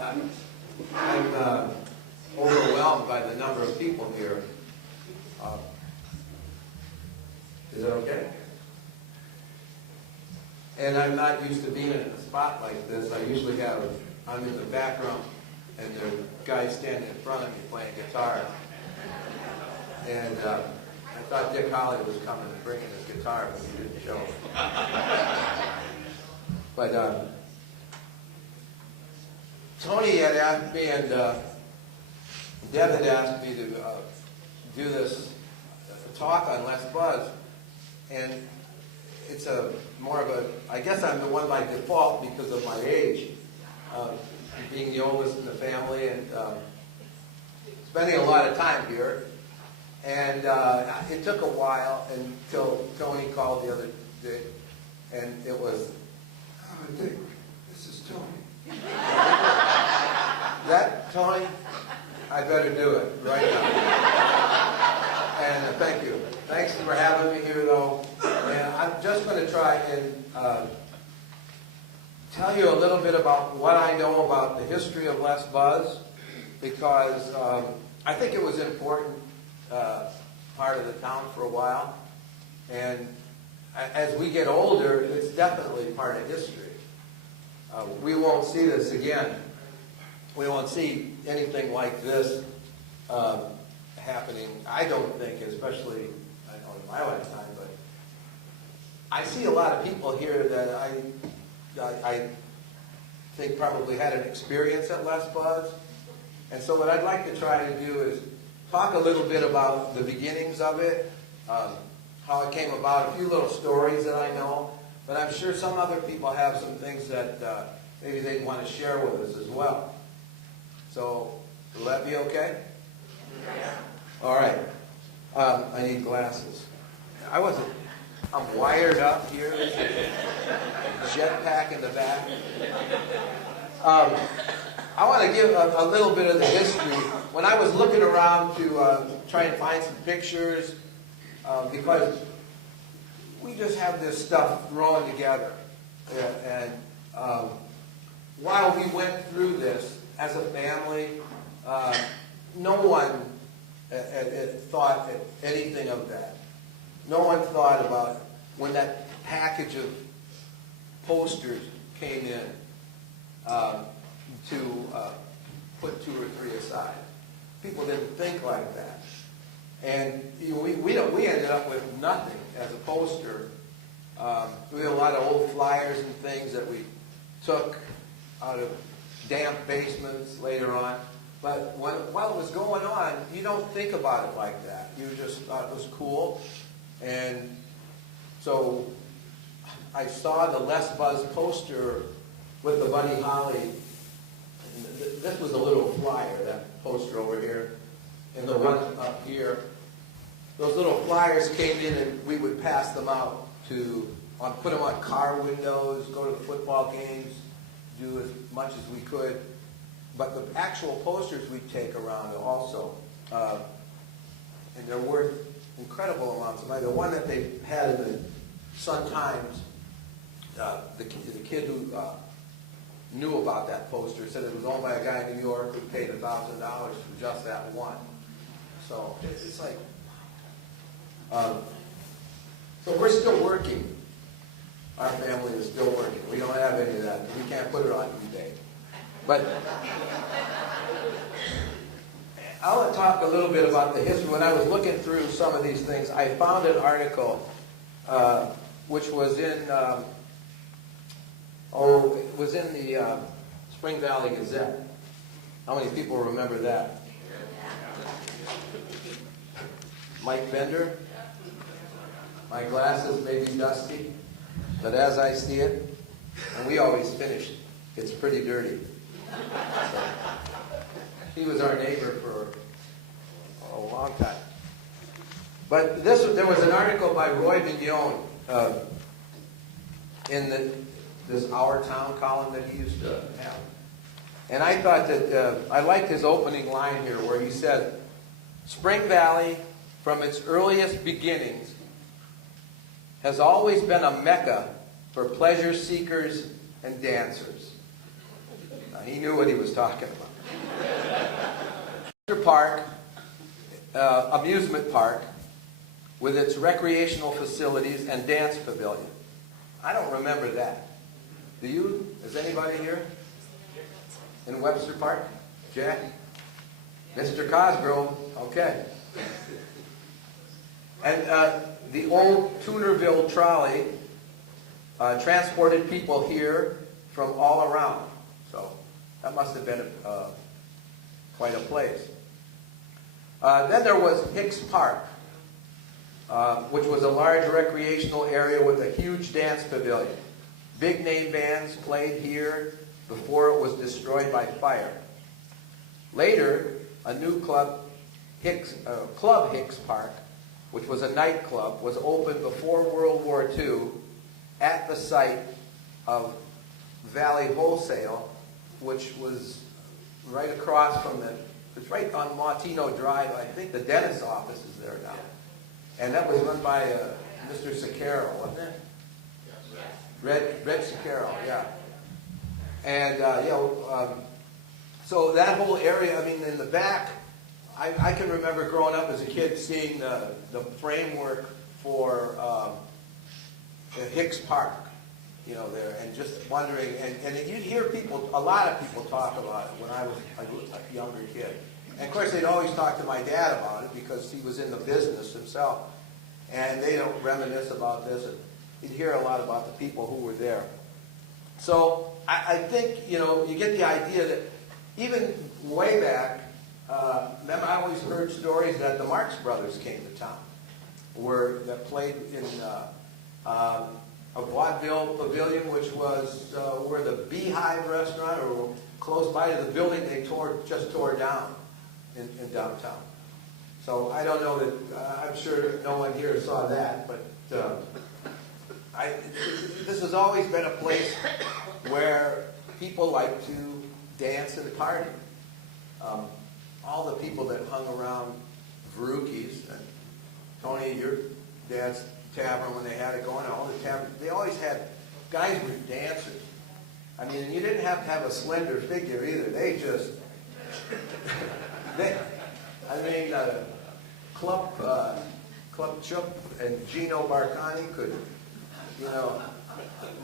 I'm overwhelmed by the number of people here. Is that okay? And I'm not used to being in a spot like this. I usually I'm in the background, and there are guys standing in front of me playing guitar. And I thought Dick Holly was coming and bringing his guitar, but he didn't show. But Tony had asked me, and Deb had asked me to do this talk on Les Buzz, and it's more of a, I guess I'm the one by default because of my age, being the oldest in the family and spending a lot of time here. And it took a while until Tony called the other day, and it was, "Oh, Dick, this is Tony." That, Tony, I better do it right now. And thank you. Thanks for having me here, though. And I'm just going to try and tell you a little bit about what I know about the history of Les Buzz, because I think it was an important part of the town for a while. And as we get older, it's definitely part of history. We won't see this again. We won't see anything like this happening, I don't think, especially I know in my lifetime, but I see a lot of people here that I think probably had an experience at Les Buzz. And so what I'd like to try to do is talk a little bit about the beginnings of it, how it came about, a few little stories that I know, but I'm sure some other people have some things that maybe they'd want to share with us as well. So, will that be okay? Yeah. All right. I need glasses. I'm wired up here. Jetpack in the back. I want to give a little bit of the history. When I was looking around to try and find some pictures, because we just have this stuff thrown together. And while we went through this as a family, no one thought anything of that. No one thought about when that package of posters came in to put 2 or 3 aside. People didn't think like that. And we ended up with nothing as a poster. We had a lot of old flyers and things that we took out of damp basements later on. But while it was going on, you don't think about it like that. You just thought it was cool. And so I saw the Les Buzz poster with the Buddy Holly. This was a little flyer, that poster over here, and the one up here. Those little flyers came in, and we would pass them out put them on car windows, go to the football games, do as much as we could. But the actual posters we'd take around also, and they're worth incredible amounts of money. The one that they had in the Sun-Times, the kid who knew about that poster said it was owned by a guy in New York who paid $1,000 for just that one. So it's like, so we're still working. Our family is still working. We don't have any of that. We can't put it on eBay. But I want to talk a little bit about the history. When I was looking through some of these things, I found an article which was in it was in the Spring Valley Gazette. How many people remember that? Mike Bender. My glasses may be dusty, but as I see it, and we always finish, it's pretty dirty. So, he was our neighbor for a long time. But there was an article by Roy Vignon in this Our Town column that he used to have. And I thought that, I liked his opening line here where he said, "Spring Valley, from its earliest beginnings, has always been a mecca for pleasure seekers and dancers." He knew what he was talking about. Park, amusement park, with its recreational facilities and dance pavilion. I don't remember that. Do you? Is anybody here? In Webster Park? Jack? Mr. Cosgrove? Okay. And the old Tunerville trolley transported people here from all around. So that must have been quite a place. Then there was Hicks Park, which was a large recreational area with a huge dance pavilion. Big name bands played here before it was destroyed by fire. Later, a new club, Club Hicks Park, which was a nightclub, was opened before World War II at the site of Valley Wholesale, which was right across from it's right on Montino Drive. I think the dentist's office is there now. And that was run by Mr. Sicaro, wasn't it? Red Sicaro, yeah. And, so that whole area, I mean, in the back, I can remember growing up as a kid seeing the framework for Hicks Park, you know, there, and just wondering, and you'd hear people, a lot of people talk about it when I was a younger kid. And of course, they'd always talk to my dad about it because he was in the business himself. And they don't reminisce about this, and you'd hear a lot about the people who were there. So I think, you know, you get the idea that even way back, I always heard stories that the Marx Brothers came to town, that played in a vaudeville pavilion, which was where the Beehive restaurant, or close by to the building they just tore down in downtown. So I don't know that, I'm sure no one here saw that, but this has always been a place where people like to dance and party. All the people that hung around Verucchi's, and Tony, your dad's tavern when they had it going, all the taverns, they always had guys who were dancers. I mean, and you didn't have to have a slender figure either. They just, Club Chup and Gino Barcani could, you know,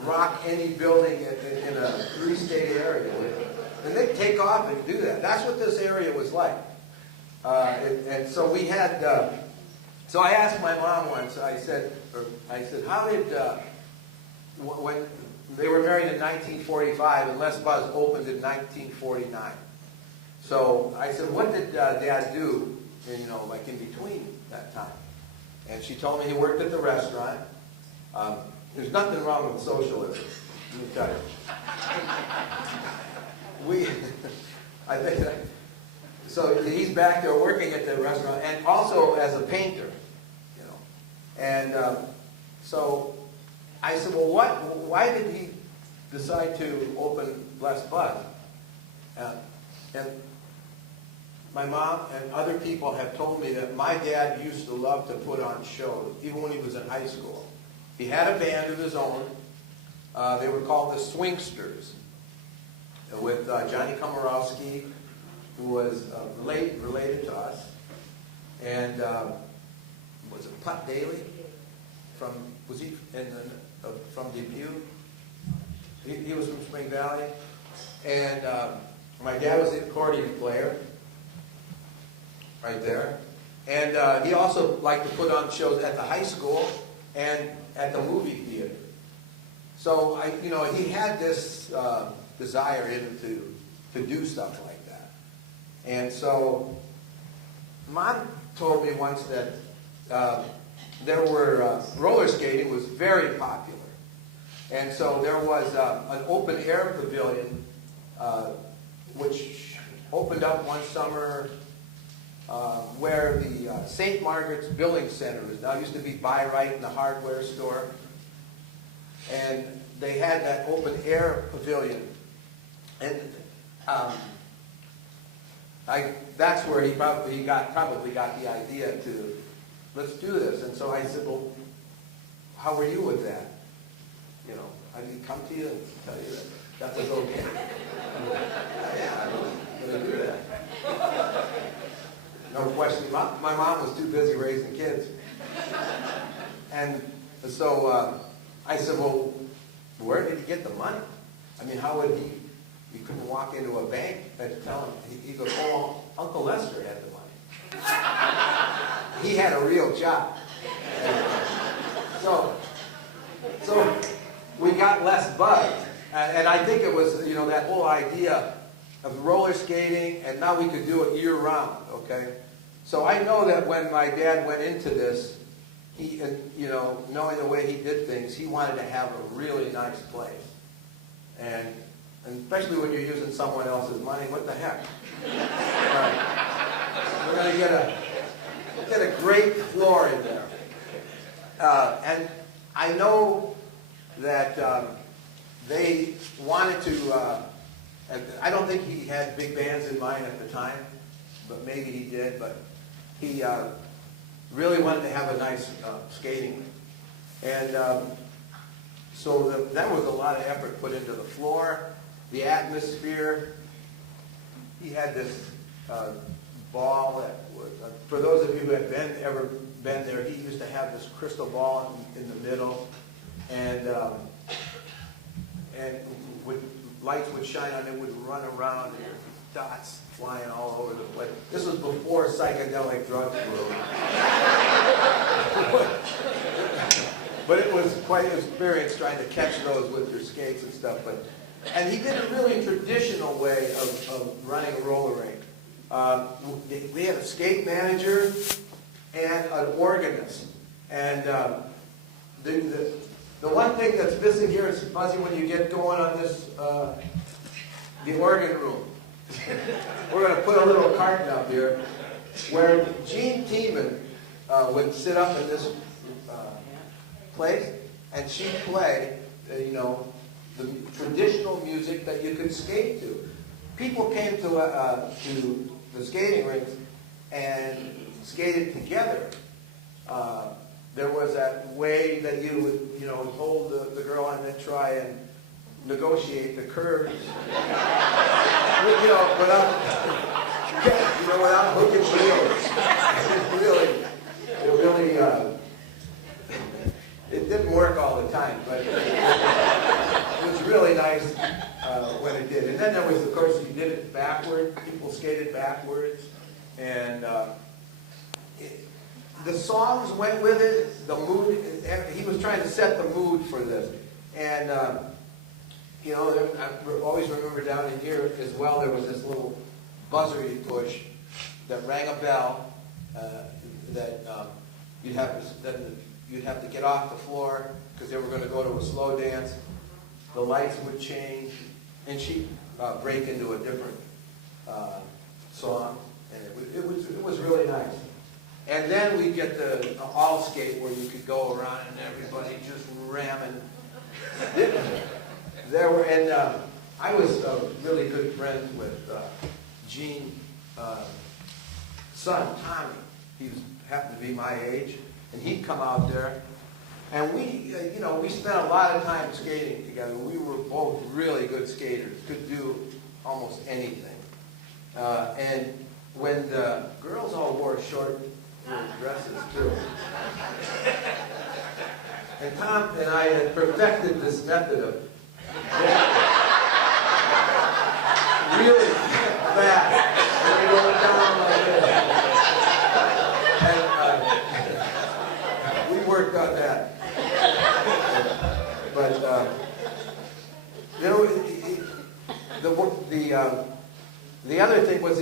rock any building in a three-state area. And they'd take off and do that. That's what this area was like. And so we had, so I asked my mom once, I said, how did, when they were married in 1945 and Les Buzz opened in 1949. So I said, what did Dad do, you know, like in between that time? And she told me he worked at the restaurant. There's nothing wrong with socialism, let me tell you. I think, so he's back there working at the restaurant, and also as a painter, you know. And so I said, well, why did he decide to open Les Buzz? And my mom and other people have told me that my dad used to love to put on shows, even when he was in high school. He had a band of his own. They were called the Swingsters, with Johnny Komorowski, who was related to us, and was it Putt Daly? Was he from Depew? He was from Spring Valley, and my dad was the accordion player, right there, and he also liked to put on shows at the high school and at the movie theater. So he had this desire in him to do stuff like that. And so Mom told me once that there were roller skating was very popular, and so there was an open air pavilion which opened up one summer where the St. Margaret's Billing Center is now. Used to be Buy Right in the hardware store, and they had that open air pavilion, and that's where he probably got the idea to, let's do this. And so I said, well, how were you with that? You know, I didn't come to you and tell you that. That was okay. Yeah, I'm going to do that. No question. My mom was too busy raising kids. And so I said, well, where did he get the money? I mean, how would he? You couldn't walk into a bank and tell him. He goes, oh, Uncle Lester had the money. He had a real job. So we got less buzz. And I think it was, that whole idea of roller skating, and now we could do it year-round, okay? So I know that when my dad went into this, he, knowing the way he did things, he wanted to have a really nice place. And especially when you're using someone else's money, what the heck? Right. We're going to get a great floor in there. And I know that they wanted to, I don't think he had big bands in mind at the time, but maybe he did, but he really wanted to have a nice skating rink. And so that was a lot of effort put into the floor, the atmosphere. He had this ball that was, for those of you who have ever been there, he used to have this crystal ball in the middle, and lights would shine on it, would run around, and dots flying all over the place. This was before psychedelic drugs were. But it was quite an experience trying to catch those with your skates and stuff. And he did a really traditional way of running a roller rink. We had a skate manager and an organist. And the one thing that's missing here is, Buzzy, when you get going on this, the organ room. We're going to put a little carton up here where Jean Tiemann would sit up in this place, and she'd play, the traditional music that you could skate to. People came to the skating rinks and skated together. There was that way that you would, hold the girl and then try and negotiate the curves, without hooking heels. It didn't work all the time, but it was really nice when it did. And then there was, of course, you did it backward. People skated backwards, and the songs went with it. The mood. He was trying to set the mood for this, and. I always remember down in here as well, there was this little buzzer you push that rang a bell that you'd have to get off the floor because they were going to go to a slow dance. The lights would change, and she'd break into a different song, and it was really nice. And then we'd get the all skate where you could go around and everybody just ramming. I was really good friends with Gene's son, Tommy. He happened to be my age, and he'd come out there, and we spent a lot of time skating together. We were both really good skaters, could do almost anything. And when the girls all wore short little dresses too, and Tom and I had perfected this method of really fast. And we go down like this. And we worked on that. But the other thing was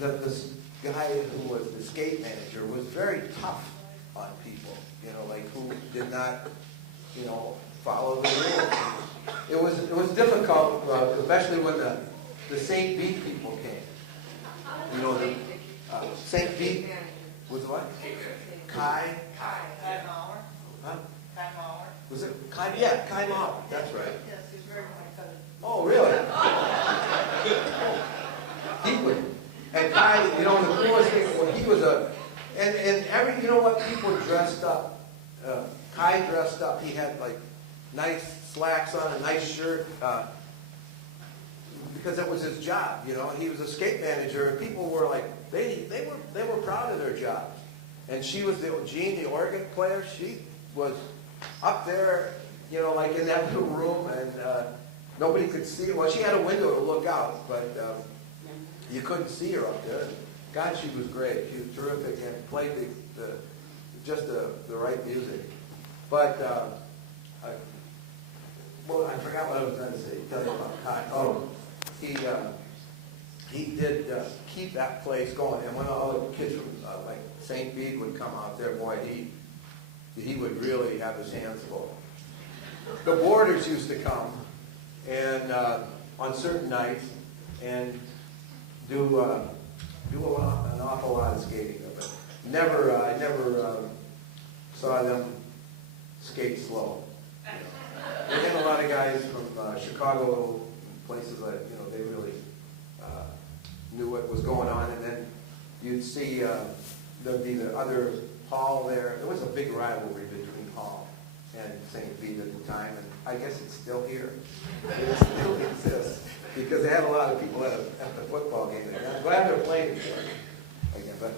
this guy who was the skate manager was very tough on people. Who did not, follow the rules. It was difficult, especially when the St. Beat people came. The St. Beat was what? Kai? Kai Mauer. Huh? Kai Mauer. Was it Kai? Yeah, Kai Mauer. That's right. Yes, he's very my cousin. Oh, really? He would. And Kai, the coolest thing, well, he was and people dressed up. Kai dressed up. He had nice slacks on, a nice shirt, because it was his job, you know. And he was a skate manager, and people were like, they were proud of their jobs. And she was Jean, the organ player. She was up there, you know, like in that little room, and nobody could see her. Well, she had a window to look out, but you couldn't see her up there. God, she was great. She was terrific and played just the right music. But well, I forgot what I was going to say. Tell you about Kai. Oh, he did keep that place going. And when all the kids from like St. Bede would come out there, boy, he would really have his hands full. The boarders used to come and on certain nights and do an awful lot of skating of it. I never saw them skate slow. We had a lot of guys from Chicago, places like, you know, they really knew what was going on. And then you'd see there'd be the other Hall there. There was a big rivalry between Hall and St. Bede at the time, and I guess it's still here. It still exists because they had a lot of people at the football game. I'm glad they're playing again, but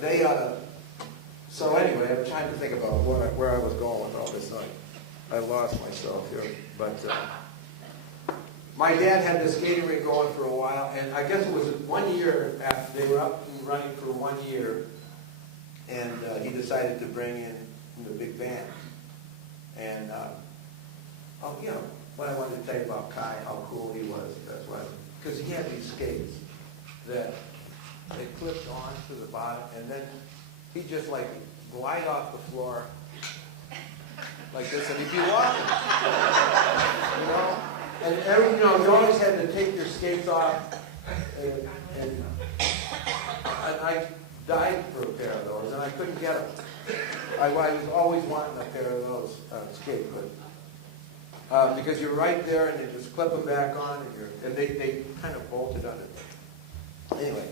they. So anyway, I'm trying to think about where I was going with all this. I lost myself here, but my dad had the skating rink going for a while, and I guess it was 1 year after they were up and running for 1 year, and he decided to bring in the big band. And you know, what I wanted to tell you about Kai, how cool he was. That's why, because he had these skates that they clipped on to the bottom, and then he'd just like glide off the floor like this, and he'd be walking. You know? And you know, you always had to take your skates off, and I died for a pair of those, and I couldn't get them. I was always wanting a pair of those skates, but because you're right there, and you just clip them back on, and they kind of bolted under. Anyway,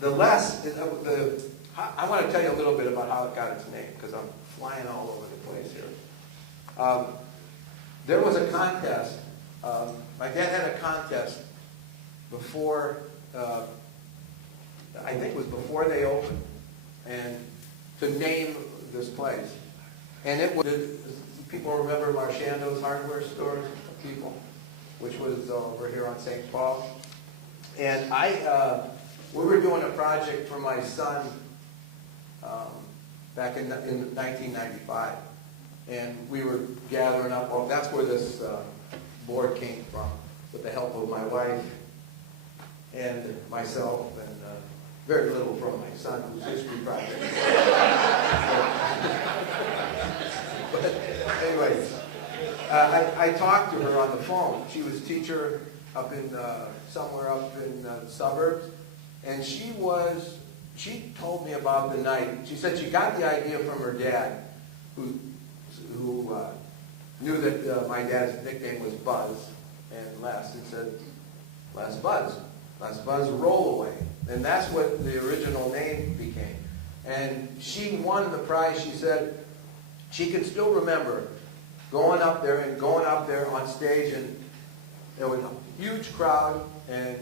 the less I want to tell you a little bit about how it got its name, because I'm flying all over the place here. There was a contest. My dad had a contest before, I think it was before they opened, and to name this place. And it was, people remember Marchando's hardware stores, people, which was over here on St. Paul. And we were doing a project for my son back in 1995. And we were gathering up, well, that's where this board came from, with the help of my wife and myself, and very little from my son, whose history project. But anyway, I talked to her on the phone. She was a teacher up in, somewhere up in the suburbs, and she told me about the night. She said she got the idea from her dad, who knew that my dad's nickname was Buzz and Les, and said, Les Buzz roll away. And that's what the original name became. And she won the prize. She said she can still remember going up there on stage, and there was a huge crowd, and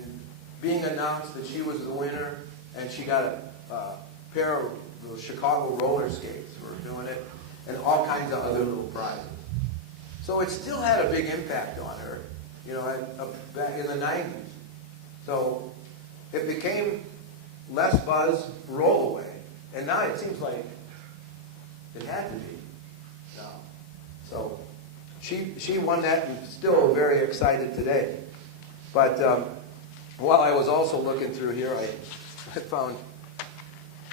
being announced that she was the winner, and she got a pair of those Chicago roller skates for doing it, and all kinds of other little prizes. So it still had a big impact on her, you know, back in the 90s. So it became Les Buzz Roll Away, and now it seems like it had to be now. So she won that, and still very excited today. But while I was also looking through here, I found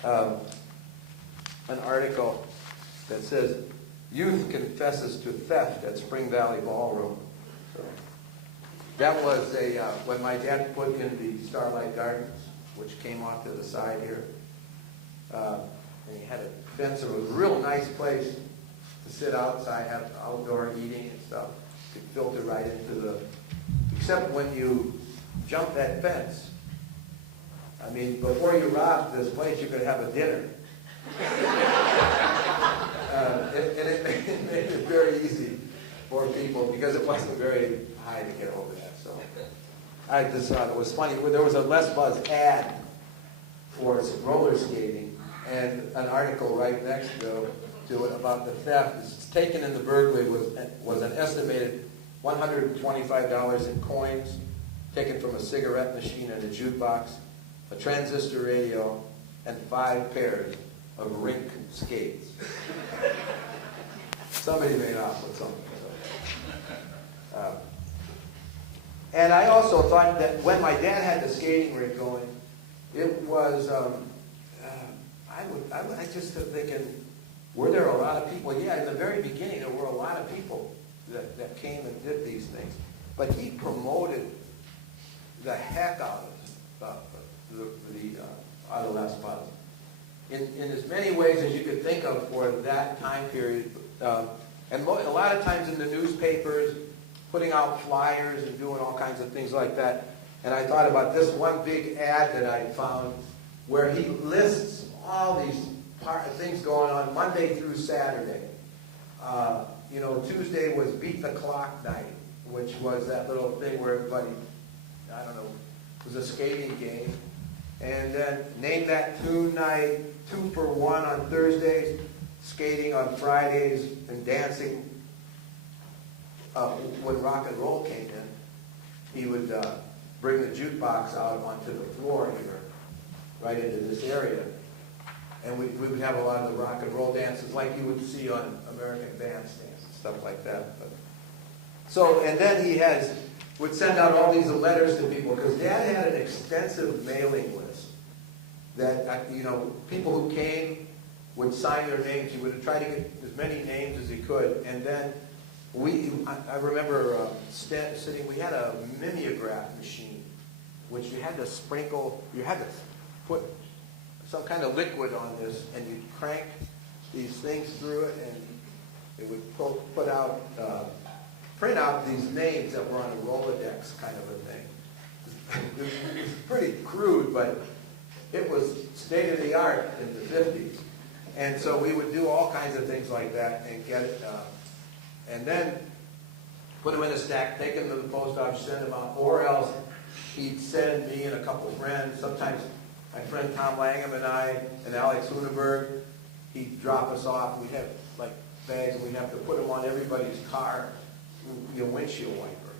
an article that says, "Youth confesses to theft at Spring Valley Ballroom." So that was what my dad put in the Starlight Gardens, which came off to the side here. And he had a fence. It was a real nice place to sit outside, have outdoor eating and stuff. You could filter right into the, except when you jump that fence. I mean, before you robbed this place, you could have a dinner. It made it very easy for people because it wasn't very high to get over that. So I just thought it was funny. There was a Les Buzz ad for roller skating and an article right next to it about the theft. It's taken in the burglary was an estimated $125 in coins taken from a cigarette machine and a jukebox, a transistor radio, and 5 pairs of rink skates. Somebody made off with something. So. And I also thought that when my dad had the skating rink going, it was, I just kept thinking, were there a lot of people? Yeah, in the very beginning, there were a lot of people that came and did these things. But he promoted the heck out of out of Les Buzz in as many ways as you could think of for that time period. And a lot of times in the newspapers, putting out flyers and doing all kinds of things like that. And I thought about this one big ad that I found where he lists all these things going on Monday through Saturday. Tuesday was Beat the Clock night, which was that little thing where everybody, I don't know, it was a skating game. And then Name That Tune night, 2 for 1 on Thursdays, skating on Fridays, and dancing. When rock and roll came in, he would bring the jukebox out onto the floor here, right into this area. And we would have a lot of the rock and roll dances like you would see on American Bandstands and stuff like that. And then he would send out all these letters to people, because Dad had an extensive mailing list that, people who came would sign their names. He would try to get as many names as he could. And then I remember sitting, we had a mimeograph machine, which you had to put some kind of liquid on this, and you'd crank these things through it, and it would print out these names that were on a Rolodex kind of a thing. It was pretty crude, but it was state-of-the-art in the 50s. And so we would do all kinds of things like that and get it, and then put them in a stack, take them to the post office, send them out, or else he'd send me and a couple of friends, sometimes my friend Tom Langham and I, and Alex Huneberg, he'd drop us off. We'd have like bags, and we'd have to put them on everybody's car, windshield wiper.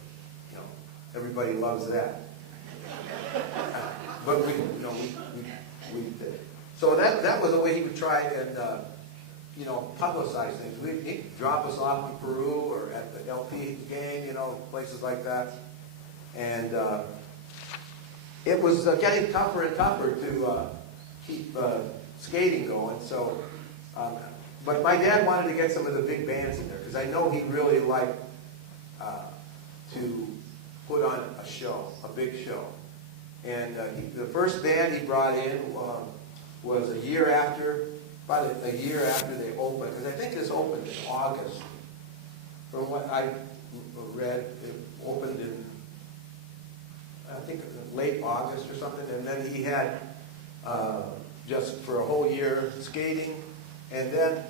Everybody loves that. But we did. So that was the way he would try and publicize things. He'd drop us off in Peru or at the LP game, places like that. And it was getting tougher and tougher to keep skating going. So, but my dad wanted to get some of the big bands in there, because I know he really liked to put on a show, a big show. And the first band he brought in was about a year after they opened, because I think this opened in August. From what I read, it opened in, I think, late August or something, and then he had just for a whole year skating, and then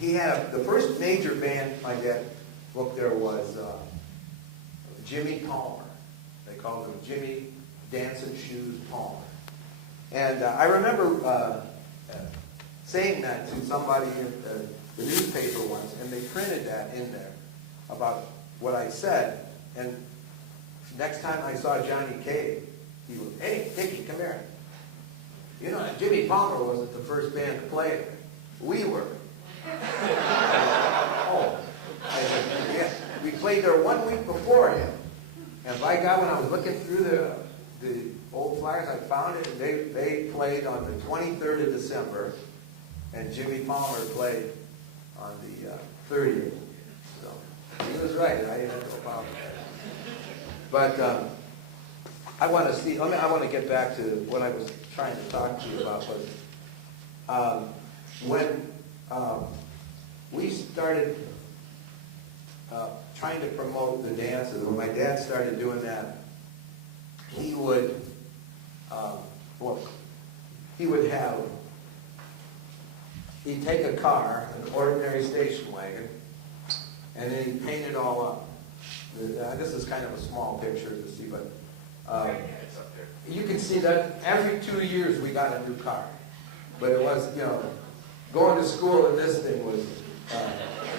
he had the first major band my dad booked there was Jimmy Palmer. They called him Jimmy Dancing Shoes Palmer. And I remember saying that to somebody in the newspaper once, and they printed that in there about what I said. And next time I saw Johnny Cave, he was, "Hey, Dickie, come here. Jimmy Palmer wasn't the first band to play it. We were." Oh. I said, "Yeah, we played there 1 week before him." And by God, when I was looking through the old flyers, I found it, and they played on the 23rd of December, and Jimmy Palmer played on the 30th. So he was right. I didn't have no problem with that. But I want to get back to what I was trying to talk to you about. Was when we started trying to promote the dances, when my dad started doing that, he would have he'd take a car, an ordinary station wagon, and then he'd paint it all up. This is kind of a small picture to see, but It's up there. you can see that every 2 years we got a new car. But it was, you know, going to school in this thing was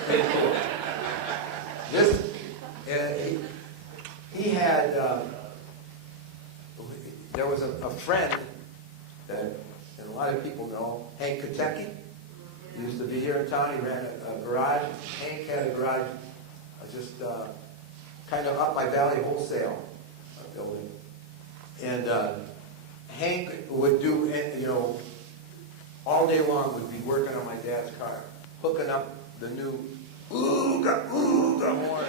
pretty cool. This, he had, there was a friend that, and a lot of people know, Hank Katecki. He used to be here in town. He ran a garage. Hank had a garage just kind of up by Valley Wholesale building. And Hank would do, you know, all day long would be working on my dad's car, hooking up the new ooga horn,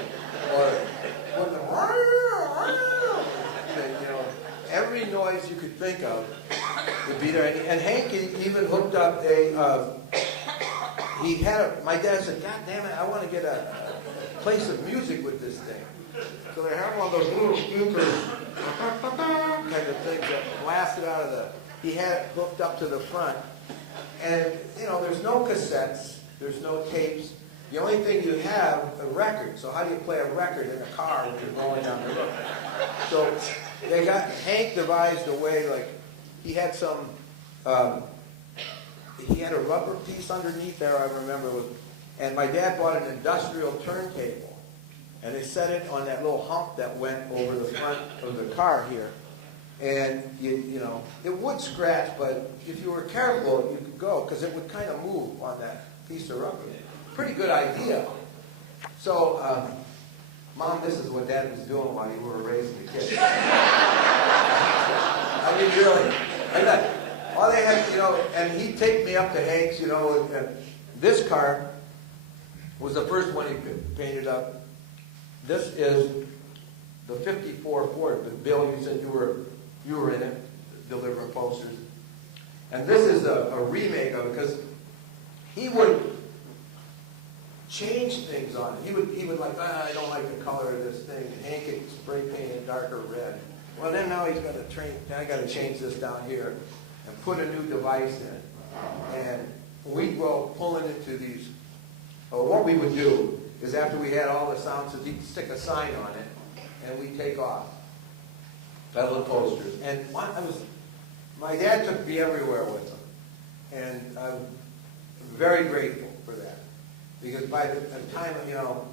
or with the, you know, every noise you could think of would be there. And Hank even hooked up he had my dad said, God damn it, I want to get a place of music with this thing. So they have one of those little speakers kind of things that blasted out of he had it hooked up to the front. And, you know, there's no cassettes, there's no tapes. The only thing you have, a record. So how do you play a record in a car when you're going down the road? So Hank devised a way, like, he had he had a rubber piece underneath there, I remember, and my dad bought an industrial turntable. And they set it on that little hump that went over the front of the car here. And, you know, it would scratch, but if you were careful, you could go, because it would kind of move on that piece of rubber. Pretty good idea. So, Mom, this is what Dad was doing while you were raising the kids. I mean, really. All they had, you know, and he'd take me up to Hank's, you know, and this car was the first one he painted up. This is the 54 Ford, but Bill, you said you were in it, delivering posters. And this is a remake of it, because he would change things on it. He would like, I don't like the color of this thing. And Hank could spray paint it darker red. Well, then now he's got to I got to change this down here and put a new device in. And we'd go pulling into these. What we would do is after we had all the sounds, he'd stick a sign on it, and we'd take off. Peddling posters. And my dad took me everywhere with him. And I'm very grateful for that. Because by the time, you know,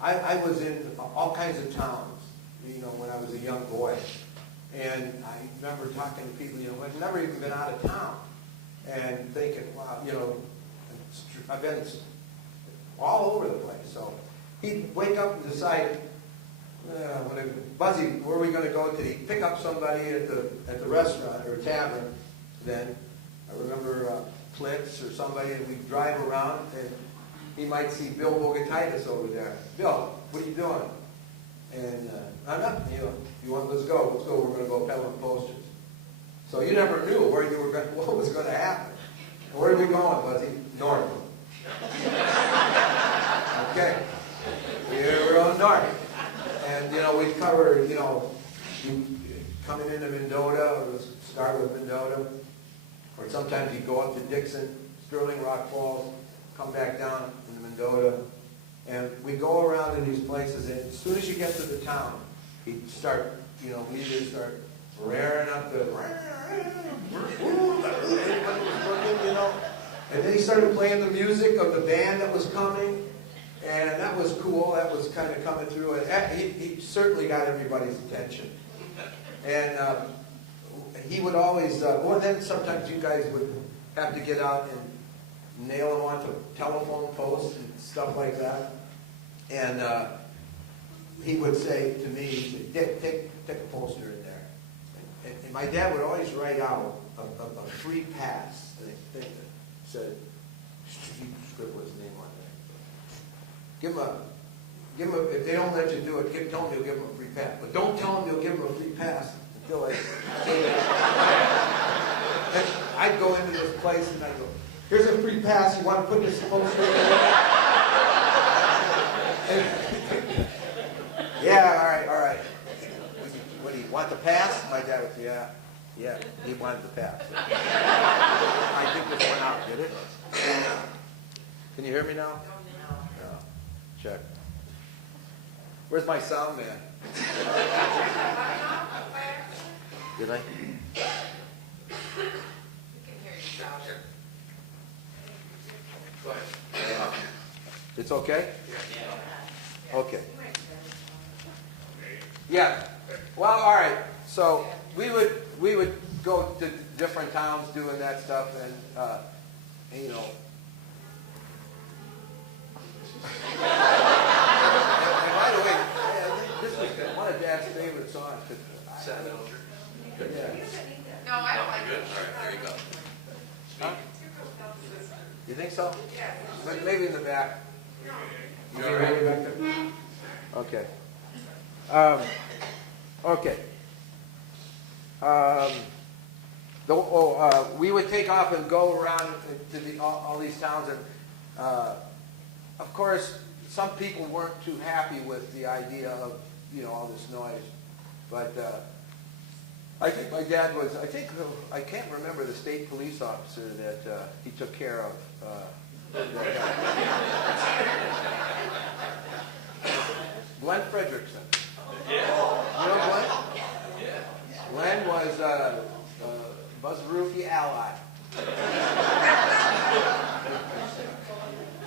I was in all kinds of towns, you know, when I was a young boy. And I remember talking to people, you know, who had never even been out of town. And thinking, wow, you know, I've been all over the place. So he'd wake up and decide, Buzzy, where are we going to go today? Pick up somebody at the restaurant or tavern. Then I remember Clint's or somebody, and we'd drive around, and he might see Bill Bogatitis over there. Bill, what are you doing? And I'm not. You know, you want? Let's go. Let's go. We're going to go peddling posters. So you never knew where you were going. What was going to happen? Where are we going, Buzzy? North. Okay. We're going north. And, you know, we'd cover, you know, coming into Mendota, or start with Mendota, or sometimes you'd go up to Dixon, Sterling Rock Falls, come back down into Mendota, and we'd go around in these places, and as soon as you get to the town, he'd start, you know, we'd either start raring up the, you know, and then he started playing the music of the band that was coming. And that was cool. That was kind of coming through. And he certainly got everybody's attention. And he would always, well, then sometimes you guys would have to get out and nail them onto telephone posts and stuff like that. And he would say to me, he'd say, take a poster in there. And my dad would always write out a free pass thing that said, he scribbled his name on there. Give him a, if they don't let you do it, tell them you'll give them a free pass. But don't tell them you'll give them a free pass until they and I'd go into this place and I'd go, here's a free pass, you want to put this poster in there? Yeah, all right. What do you want the pass? My dad would say, yeah, he wanted the pass. I think this went out, did it? Can you hear me now? No. Check. Where's my sound man? Did I? Go ahead. It's okay? Okay. Yeah. Well, all right. So we would go to different towns doing that stuff, and you know. And by the way, this is one of Dad's favorite songs. Sad Elder. Yeah. No, I don't like Good, it. all right, there you go. Huh? You think so? Maybe in the back. You all right? Back there? Okay. Okay. We would take off and go around to all these towns, and of course, some people weren't too happy with the idea of all this noise. But I think my dad was. I can't remember the state police officer that he took care of. Glenn Fredrickson. Yeah. You know Glenn? Yeah. Glenn was Buzzy Verucchi ally.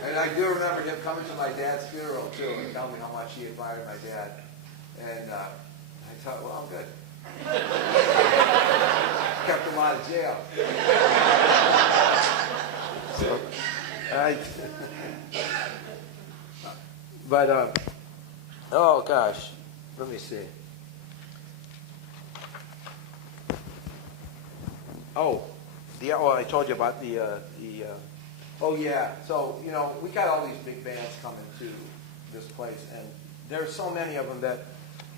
And I do remember him coming to my dad's funeral too and telling me how much he admired my dad. And I thought, well, I'm good. Kept him out of jail. So, but oh gosh, let me see. I told you about oh yeah. So we got all these big bands coming to this place, and there's so many of them that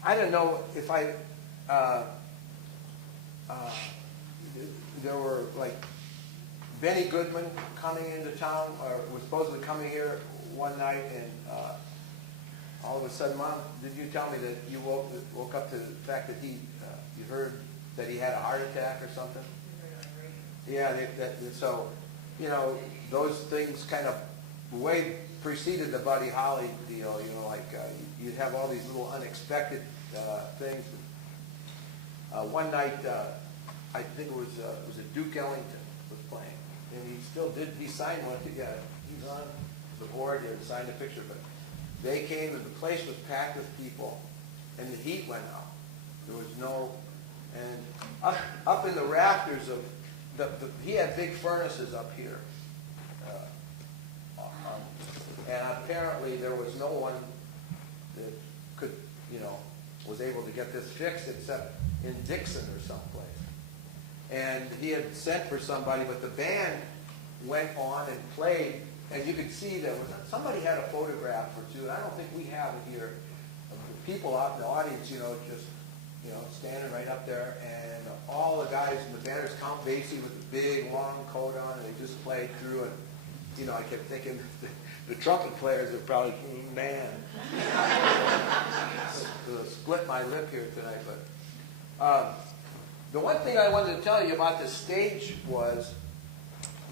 I don't know if there were like Benny Goodman coming into town, or was supposedly coming here one night, and all of a sudden, Mom, did you tell me that you woke up to the fact that you heard that he had a heart attack or something? Yeah, so those things kind of way preceded the Buddy Holly deal. You'd have all these little unexpected things. One night, I think it was Duke Ellington was playing, and he still did. He signed one. Yeah, he's on the board here and signed a picture. But they came, and the place was packed with people, and the heat went out. There was no, and up in the rafters of he had big furnaces up here, and apparently there was no one that could, was able to get this fixed except in Dixon or someplace. And he had sent for somebody, but the band went on and played, and you could see that somebody had a photograph or two. I don't think we have it here of the people out in the audience, just standing right up there, and all the guys in the band, there's Count Basie with the big long coat on, and they just played through, and I kept thinking the trumpet players are probably, man, split my lip here tonight. But the one thing I wanted to tell you about the stage was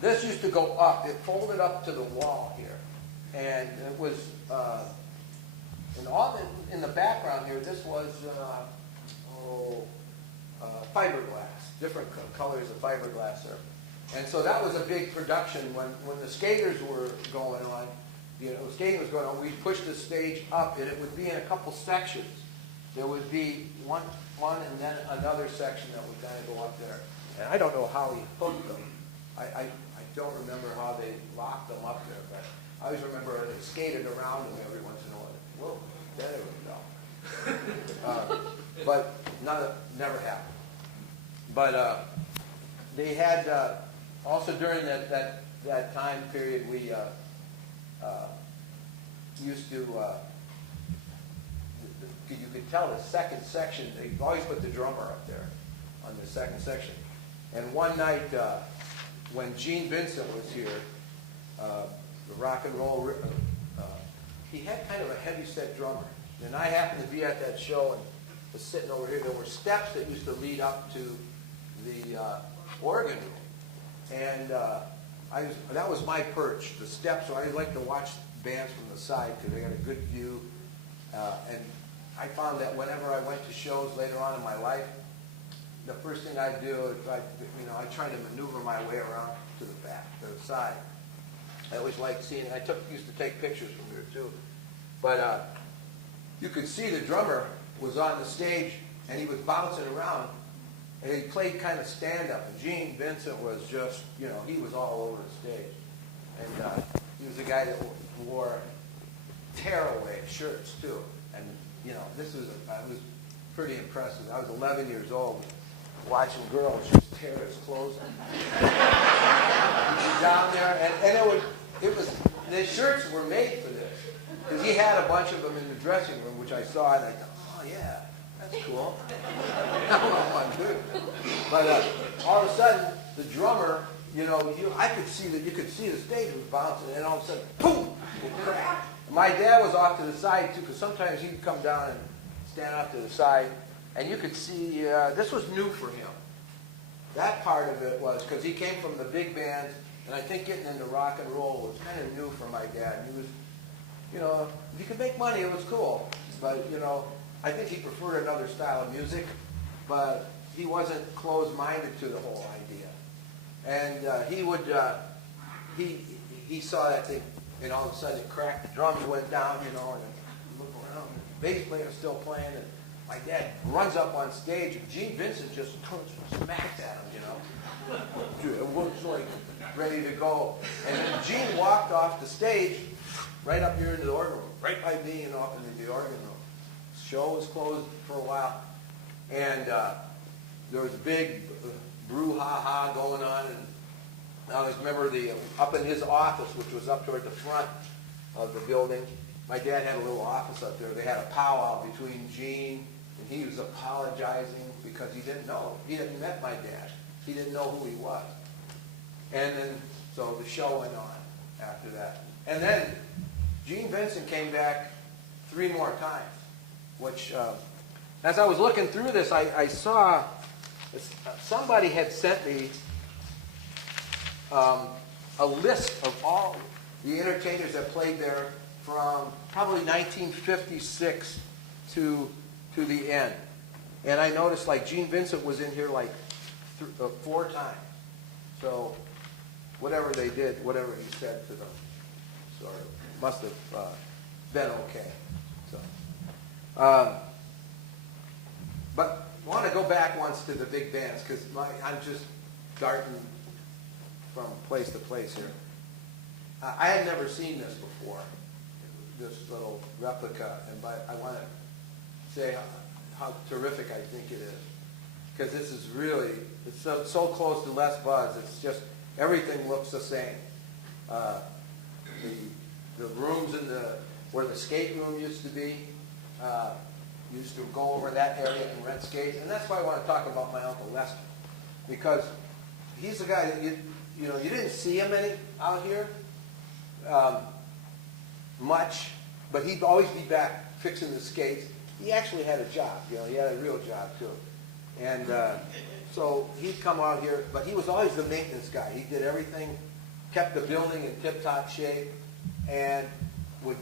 this used to go up. It folded up to the wall here, and it was and all in the background here. This was fiberglass, different colors of fiberglass there. And so that was a big production when the skaters were going on. Skating was going on. We pushed the stage up, and it would be in a couple sections. There would be one, and then another section that would kind of go up there. And I don't know how he hooked them. I don't remember how they locked them up there, but I always remember they skated around them every once in a while. Whoa, there we go. But never happened. But they had also during that time period we used to. You could tell the second section. They always put the drummer up there on the second section. And one night when Gene Vincent was here, the rock and roll, he had kind of a heavy-set drummer. And I happened to be at that show and was sitting over here. There were steps that used to lead up to the organ room. And that was my perch, the steps. So I like to watch bands from the side because they got a good view. And I found that whenever I went to shows later on in my life, the first thing I do is I try to maneuver my way around to the back, to the side. I always liked seeing. Used to take pictures from here too, but you could see the drummer was on the stage and he was bouncing around, and he played kind of stand up. And Gene Vincent was just, he was all over the stage, and he was a guy that wore tearaway shirts too. And I was pretty impressive. I was 11 years old, watching girls just tear his clothes down there, and the shirts were made for this, because he had a bunch of them in the dressing room, which I saw, and I thought, oh yeah, that's cool. But all of a sudden, the drummer, I could see that you could see the stage was bouncing, and all of a sudden, boom, it cracked. My dad was off to the side too, because sometimes he'd come down and stand off to the side, and you could see this was new for him. That part of it was because he came from the big bands, and I think getting into rock and roll was kind of new for my dad. He was, if you could make money, it was cool, but I think he preferred another style of music, but he wasn't closed-minded to the whole idea. And he saw that thing, and all of a sudden it cracked. The drums went down, and look around. The bass player was still playing, and my dad runs up on stage, and Gene Vincent just smacked at him, It looks like ready to go. And then Gene walked off the stage, right up here into the organ room, right by me and off into the organ room. The show was closed for a while, and there was a big brouhaha going on. And I always remember up in his office, which was up toward the front of the building. My dad had a little office up there. They had a powwow between Gene, and he was apologizing because he didn't know. He hadn't met my dad. He didn't know who he was. And then, so the show went on after that. And then Gene Vincent came back 3 more times, which, as I was looking through this, I saw somebody had sent me a list of all the entertainers that played there from probably 1956 to the end. And I noticed Gene Vincent was in here 4 times. So whatever they did, whatever he said to them, sort of must have been okay. So, but I want to go back once to the big bands, because I'm just darting from place to place here. I had never seen this before, this little replica, but I want to say how terrific I think it is, because this is really, it's so close to Les Buzz. It's just, everything looks the same. The rooms where the skate room used to be, used to go over that area and rent skates, and that's why I want to talk about my Uncle Lester, because he's the guy that you didn't see him out here much, but he'd always be back fixing the skates. He actually had a job, he had a real job too. And so he'd come out here, but he was always the maintenance guy. He did everything, kept the building in tip-top shape, and would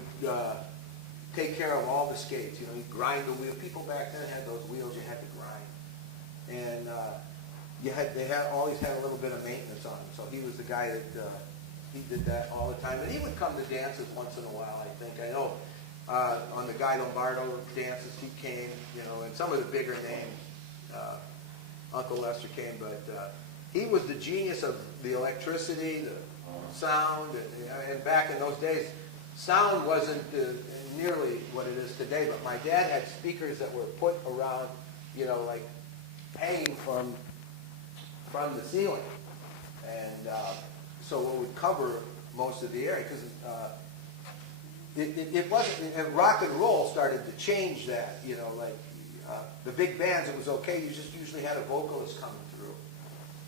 take care of all the skates. He'd grind the wheel. People back then had those wheels you had to grind. And they always had a little bit of maintenance on them. So he was the guy that he did that all the time. And he would come to dances once in a while, I think. I know on the Guy Lombardo dances he came, and some of the bigger names, Uncle Lester came, but he was the genius of the electricity, the sound, and back in those days, sound wasn't nearly what it is today, but my dad had speakers that were put around, hanging from the ceiling, and so it would cover most of the area, because it wasn't, and rock and roll started to change that, the big bands, it was okay, you just usually had a vocalist coming through.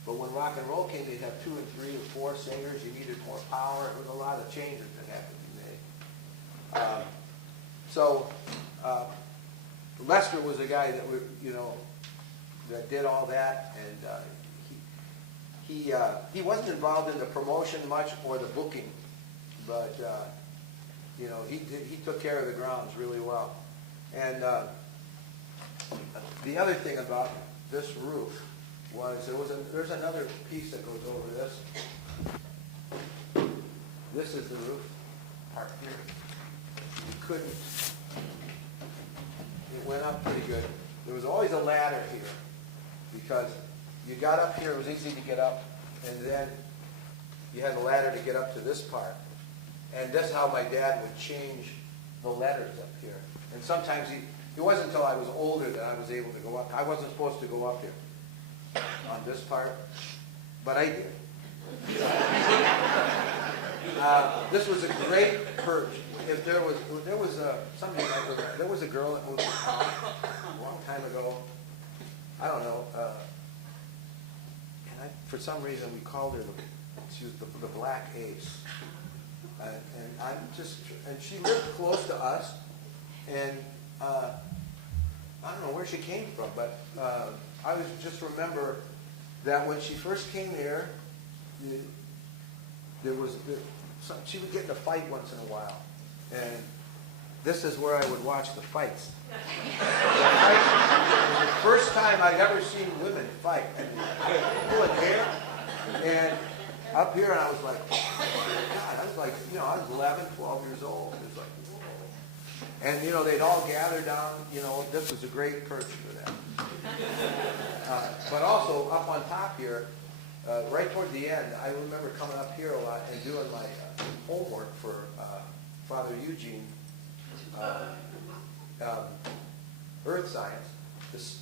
But when rock and roll came, they'd have 2 and 3 or 4 singers, you needed more power, there was a lot of changes that had to be made. So Lester was a guy that that did all that, and he wasn't involved in the promotion much or the booking, but you know, he took care of the grounds really well. And the other thing about this roof was there's another piece that goes over this. This is the roof part here. You couldn't. It went up pretty good. There was always a ladder here because you got up here, it was easy to get up, and then you had a ladder to get up to this part. And that's how my dad would change the letters up here. And sometimes it wasn't until I was older that I was able to go up. I wasn't supposed to go up here on this part, but I did. This was a great perch. If there was somebody like there was a girl that moved to town a long time ago. I don't know. And for some reason we called her she was the Black Ace. And she lived close to us, and I don't know where she came from, but I just remember that when she first came here, she would get in a fight once in a while, and this is where I would watch the fights. The first time I'd ever seen women fight, and pulling hair, and up here, and I was like, oh God, I was like, you know, I was 11, 12 years old. It was like, whoa. And, you know, they'd all gather down, you know, this was a great perch for them. But also, up on top here, right toward the end, I remember coming up here a lot and doing my homework for Father Eugene, Earth Science.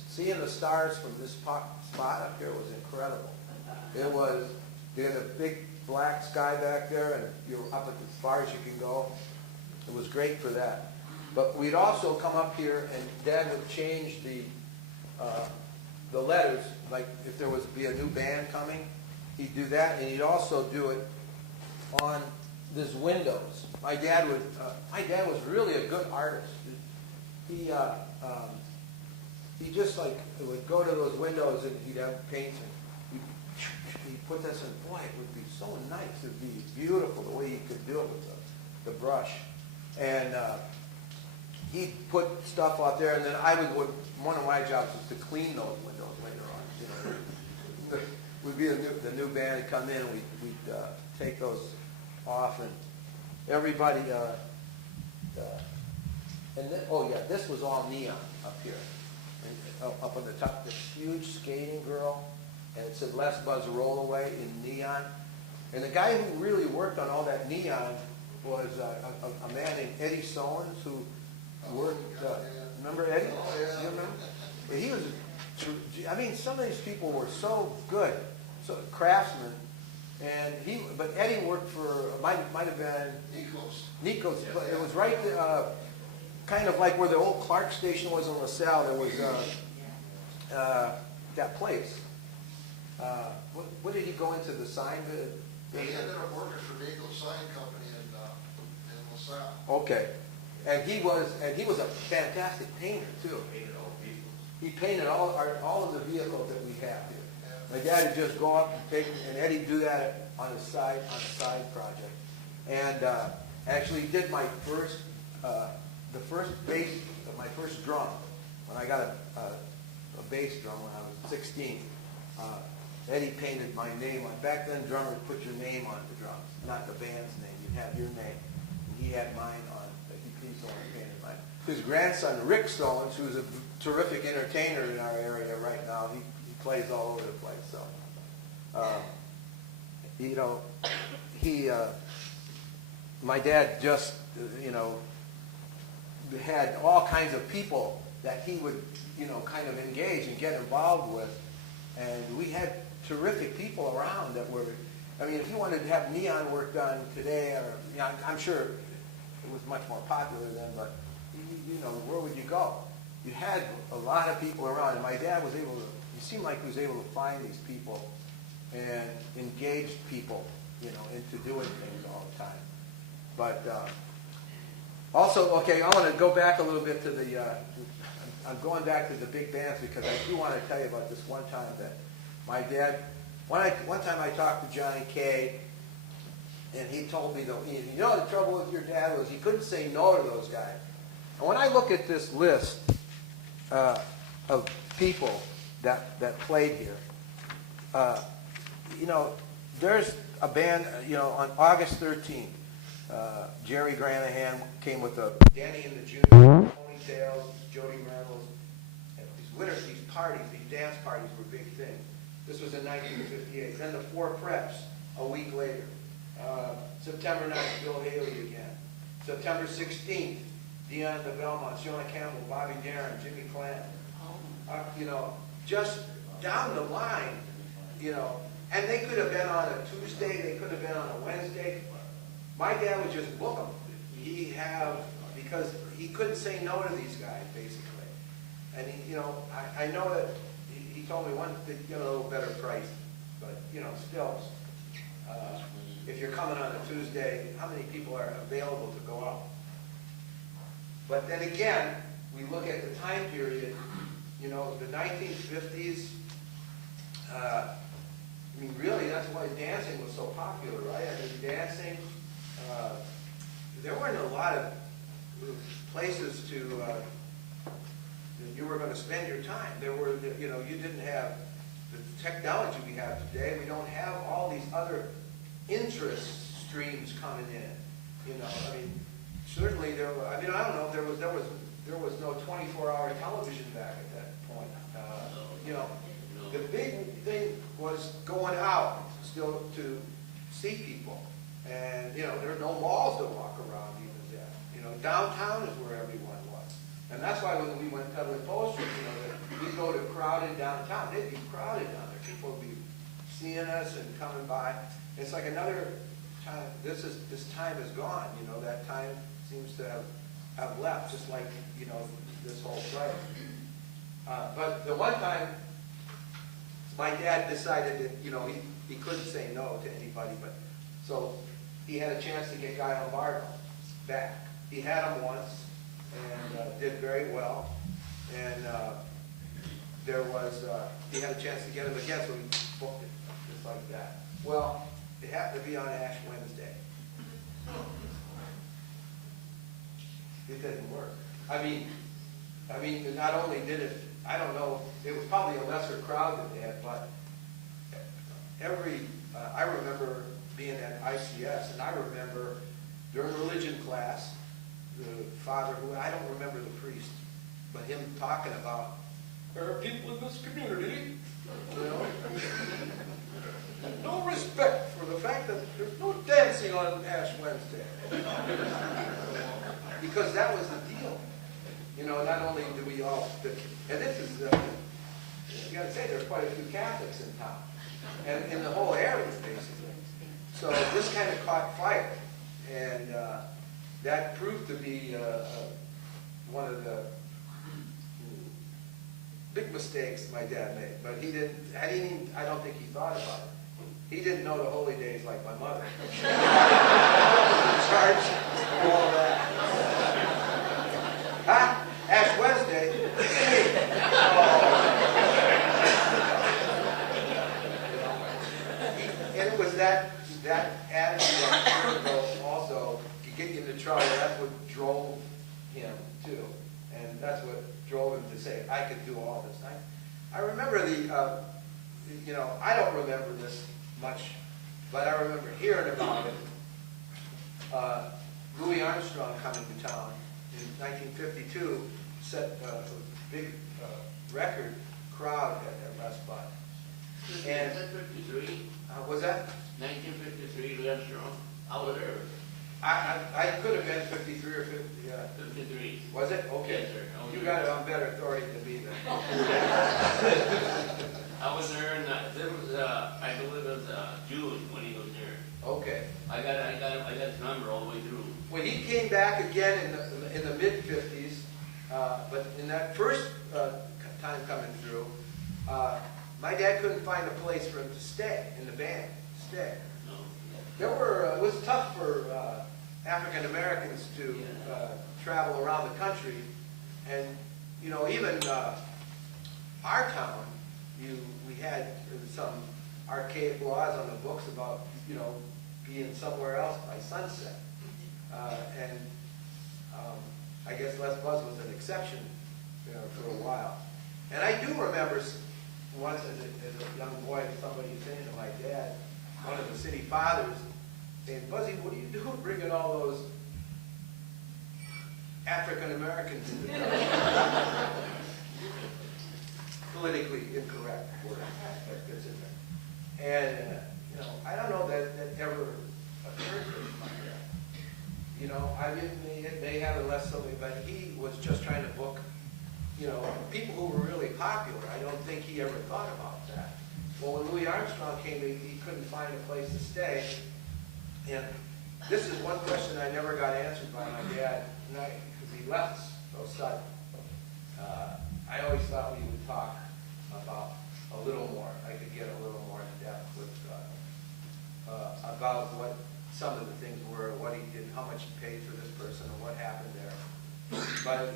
Seeing the stars from this spot up here was incredible. It was... You had a big black sky back there, and you're up as far as you can go. It was great for that. But we'd also come up here, and Dad would change the letters. Like if there was be a new band coming, he'd do that, and he'd also do it on these windows. My dad was really a good artist. He just like would go to those windows, and he'd have paints. He put this in, boy, it would be so nice. It would be beautiful the way he could do it with the brush. And he'd put stuff out there, and then one of my jobs was to clean those windows later on. You know, would be the new band would come in, and we'd take those off, and everybody. And then, oh yeah, this was all neon up here, and, up on the top. This huge skating girl. And it said "Les Buzz Roll Away" in neon. And the guy who really worked on all that neon was a man named Eddie Sowens, who worked. Remember Eddie? Oh, yeah. You remember? And he was. I mean, some of these people were so good, so craftsmen. And but Eddie worked for might have been Nikos. But it was right, kind of like where the old Clark station was in LaSalle. There was that place. What did he go into the sign? He ended up working for Nico's Sign Company in LaSalle. Okay, and he was a fantastic painter too. He painted all of the vehicles that we have here. My dad would just go up and and Eddie do that on a side project. And actually did my first bass, my first drum when I got a bass drum when I was 16. Eddie painted my name on. Back then, drummers put your name on the drums, not the band's name. You'd have your name. And he had mine on. He painted mine. His grandson, Rick Stolens, who's a terrific entertainer in our area right now, he plays all over the place. So, you know, my dad just, you know, had all kinds of people that he would, you know, kind of engage and get involved with. And we had terrific people around that were, I mean, if you wanted to have neon work done today, or, you know, I'm sure it was much more popular then, but, you know, where would you go? You had a lot of people around, and my dad was able to, he seemed like he was able to find these people and engage people, you know, into doing things all the time. But also, okay, I want to go back a little bit to the, I'm going back to the big bands because I do want to tell you about this one time that my dad One time I talked to Johnny Kay, and he told me, you know, the trouble with your dad was he couldn't say no to those guys. And when I look at this list of people that played here, you know, there's a band, you know, on August 13th, Jerry Granahan came with Danny and the Juniors, Ponytails, Jody Reynolds, and these parties, these dance parties were big things. This was in 1958. Then the Four Preps a week later. September 9th, Bill Haley again. September 16th, Dion de Belmont, Shona Campbell, Bobby Darin, Jimmy Clanton. You know, just down the line, you know, and they could have been on a Tuesday, they could have been on a Wednesday. My dad would just book them. Because he couldn't say no to these guys, basically. And he, you know, I know that he told me once to get a little better price, but, you know, still, if you're coming on a Tuesday, how many people are available to go out? But then again, we look at the time period, you know, the 1950s, I mean, really, that's why dancing was so popular, right? I mean, dancing, there weren't a lot of places to, you were going to spend your time. There were, you know, you didn't have the technology we have today. We don't have all these other interest streams coming in. You know, I mean, certainly there were, I mean, I don't know, there was no 24-hour television back at that point. You know, the big thing was going out still to see people. And, you know, there are no malls to walk around even then. You know, downtown is where everyone was. And that's why when we went peddling posters, you know, we'd go to crowded downtown. They'd be crowded down there. People would be seeing us and coming by. It's like another time, this time is gone, you know, that time seems to have left, just like, you know, this whole play. But the one time, my dad decided that, you know, he couldn't say no to anybody, but, so he had a chance to get Guy Lombardo back. He had him once, and did very well, and there was, he had a chance to get him again, so he booked it, just like that. Well, it happened to be on Ash Wednesday. It didn't work. I mean, not only did it, I don't know, it was probably a lesser crowd that they had, but I remember being at ICS, and I remember during religion class, the father, who I don't remember the priest, but him talking about, there are people in this community, you know, no respect for the fact that there's no dancing on Ash Wednesday. Because that was the deal. You know, not only do we all, and this is, you got to say, there's quite a few Catholics in town, and in the whole area, basically. So this kind of caught fire, and that proved to be one of the big mistakes my dad made. But he didn't, I don't think he thought about it. He didn't know the holy days like my mother. In charge of all that. Huh? Ash Wednesday? And it was that attitude also to get you into trouble. That's what drove him too, and that's what drove him to say, "I could do all this." I remember you know, I don't remember this much, but I remember hearing about it. Louis Armstrong coming to town in 1952 set a big record crowd at West Bud. And 1953? was that? 1953, Louis Armstrong. I was there. I could have been 53 or 50. Yeah. 53. Was it? Okay. Yes, sir. You got it on better authority than me then. I was there, and there was, I believe it was June when he was there. Okay. I got his number all the way through. Well, he came back again in the mid-50s, but in that first time coming through, my dad couldn't find a place for him to stay in the band. No. It was tough for African Americans to travel around the country, and you know, even our town, we had some archaic laws on the books about, you know, being somewhere else by sunset. And I guess Les Buzz was an exception, you know, for a while. And I do remember once as a young boy, somebody saying to my dad, one of the city fathers, saying, "Buzzy, what are you doing bringing all those African Americans into town?" Politically incorrect word that gets in there. And, you know, I don't know that ever occurred to my dad. You know, I mean, it may have a less something, but he was just trying to book, you know, people who were really popular. I don't think he ever thought about that. Well, when Louis Armstrong came, he couldn't find a place to stay. And this is one question I never got answered by my dad, because he left so sudden. I always thought we would talk about a little more. I could get a little more in depth with about what some of the things were, what he did, how much he paid for this person, and what happened there. But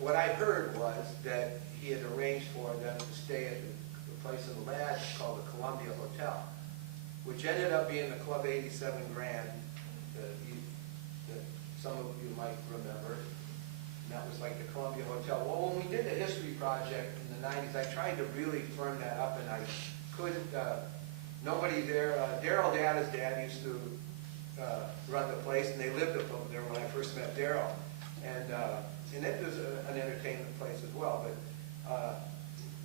what I heard was that he had arranged for them to stay at the place in the Lads called the Columbia Hotel, which ended up being the Club 87 Grand that some of you might remember. And that was like the Columbia Hotel. Well, when we did the history project in the 90s, I tried to really firm that up, and I couldn't, nobody there, Daryl Dada's dad used to run the place, and they lived up over there when I first met Daryl. And it was an entertainment place as well, but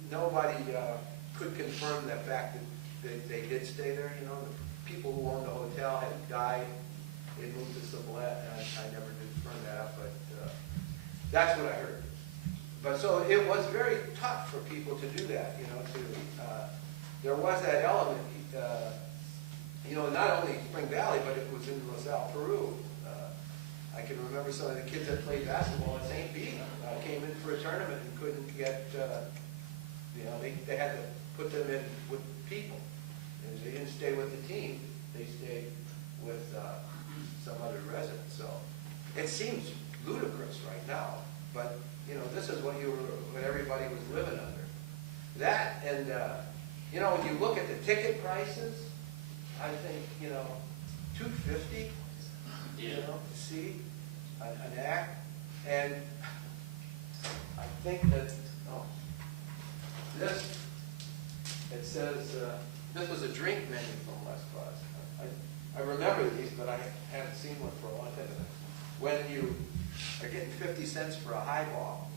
nobody could confirm the fact that they did stay there. You know, the people who owned the hotel had died. They moved to Sublette, and I never did firm that up, but that's what I heard. But so it was very tough for people to do that, you know, there was that element, you know, not only Spring Valley, but it was in LaSalle, Peru. I can remember some of the kids that played basketball at St. Pete came in for a tournament and couldn't get, you know, they had to put them in with people. And they didn't stay with the team, they stayed with some other residents. So it seems ludicrous right now, but, you know, this is what everybody was living under. That, and, you know, when you look at the ticket prices, I think, you know, $250, you know, to see an act. And I think that, this, it says, this was a drink menu from Les Buzz. I remember these, but I haven't seen one for a long time. When you are getting 50 cents for a highball.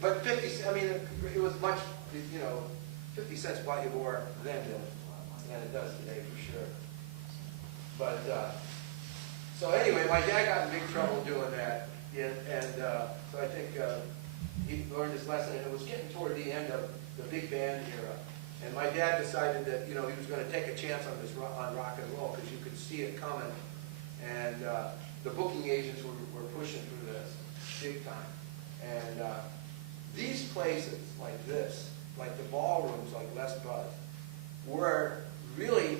But 50, I mean, it was much, you know, 50 cents bought you more then than it does today, for sure. But, so anyway, my dad got in big trouble doing that, and so I think he learned his lesson, and it was getting toward the end of the big band era. And my dad decided that, you know, he was going to take a chance on rock and roll, because you could see it coming. And the booking agents were pushing through this big time. And these places like this, like the ballrooms like Les Buzz, were really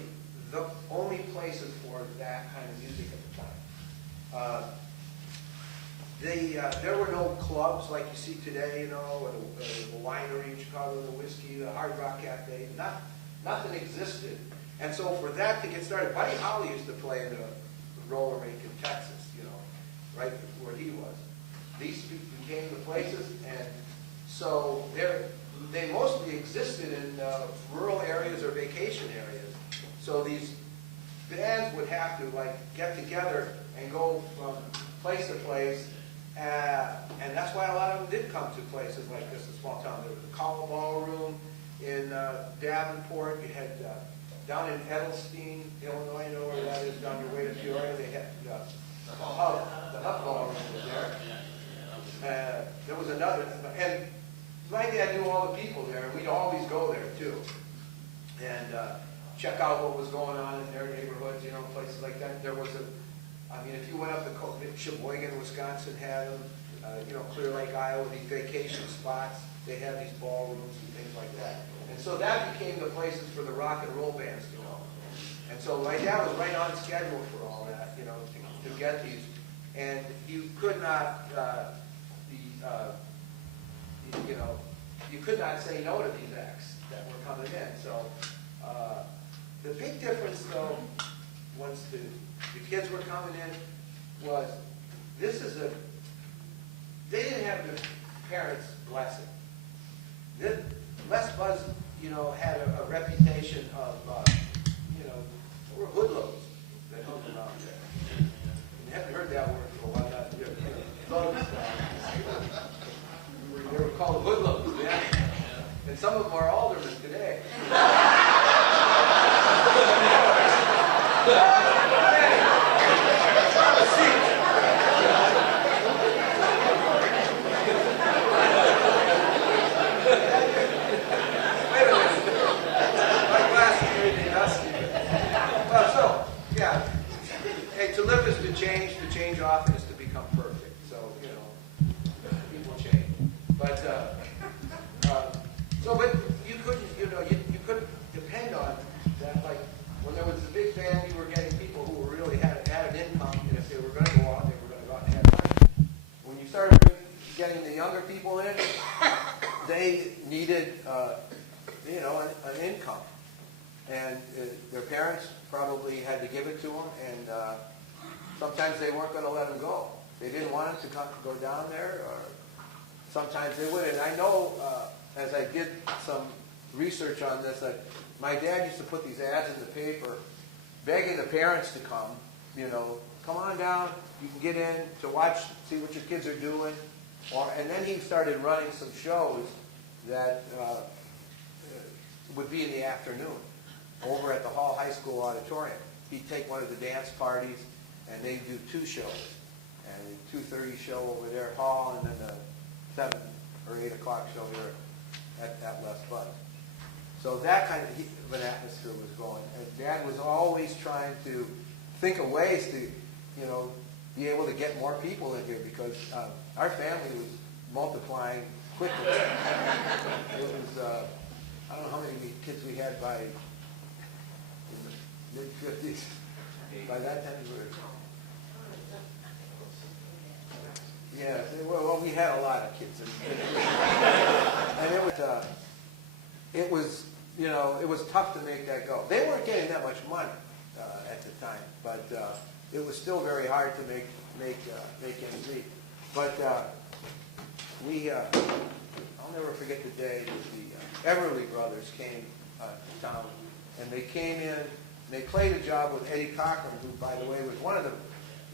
the only places for that kind of music at the time. There were no clubs like you see today, you know, or the winery in Chicago, the whiskey, the Hard Rock Cafe. Nothing existed. And so for that to get started, Buddy Holly used to play in the roller rink in Texas, you know, right where he was. These became the places, and so they mostly existed in rural areas or vacation areas. So these bands would have to like get together and go from place to place, and that's why a lot of them did come to places like this, a small town. There was the Call Ballroom in Davenport. You had down in Edelstein, Illinois, you know where that is, down your way to Peoria. They had the Hub Ballroom was there. There was another, and my dad knew all the people there, and we'd always go there too, and check out what was going on in their neighborhoods, you know, places like that. There was I mean, if you went up to Sheboygan, Wisconsin had them, you know, Clear Lake, Iowa, these vacation spots, they had these ballrooms and things like that. And so that became the places for the rock and roll bands to go. And so my dad was right on schedule for all that, you know, to get these. And you could not, you know, you could not say no to these acts that were coming in. So the big difference, though, once the kids were coming in, was they didn't have the parents' blessing. Les Buzz, had a reputation of, we're hoodlums that hung around there. You haven't heard that word for a while. Thugs, they were called hoodlums, yeah. And some of them are aldermen today. To live is to change often is to become perfect. So, people change. But you couldn't, you couldn't depend on that. Like, when there was a big band, you were getting people who really had an income, and if they were going to go out, they were going to go out and have money. When you started getting the younger people in, they needed, an income. And their parents probably had to give it to them, and sometimes they weren't going to let them go. They didn't want them to go down there, or sometimes they would. And I know, as I did some research on this, that my dad used to put these ads in the paper begging the parents to come, come on down, you can get in to watch, see what your kids are doing. And then he started running some shows that would be in the afternoon over at the Hall High School auditorium. He'd take one of the dance parties, and they'd do 2 shows. And a 2:30 show over there at Hall, and then a 7 or 8 o'clock show here at Les Buzz. So that kind of an atmosphere was going. And Dad was always trying to think of ways to, be able to get more people in here, because our family was multiplying quickly. It was, I don't know how many kids we had by the mid-50s. By that time we were... Yeah, well, we had a lot of kids. And it was tough to make that go. They weren't getting that much money at the time, but it was still very hard to make ends meet. But I'll never forget the day that the Everly Brothers came to town, and they came in. They played a job with Eddie Cochran, who, by the way, was one of the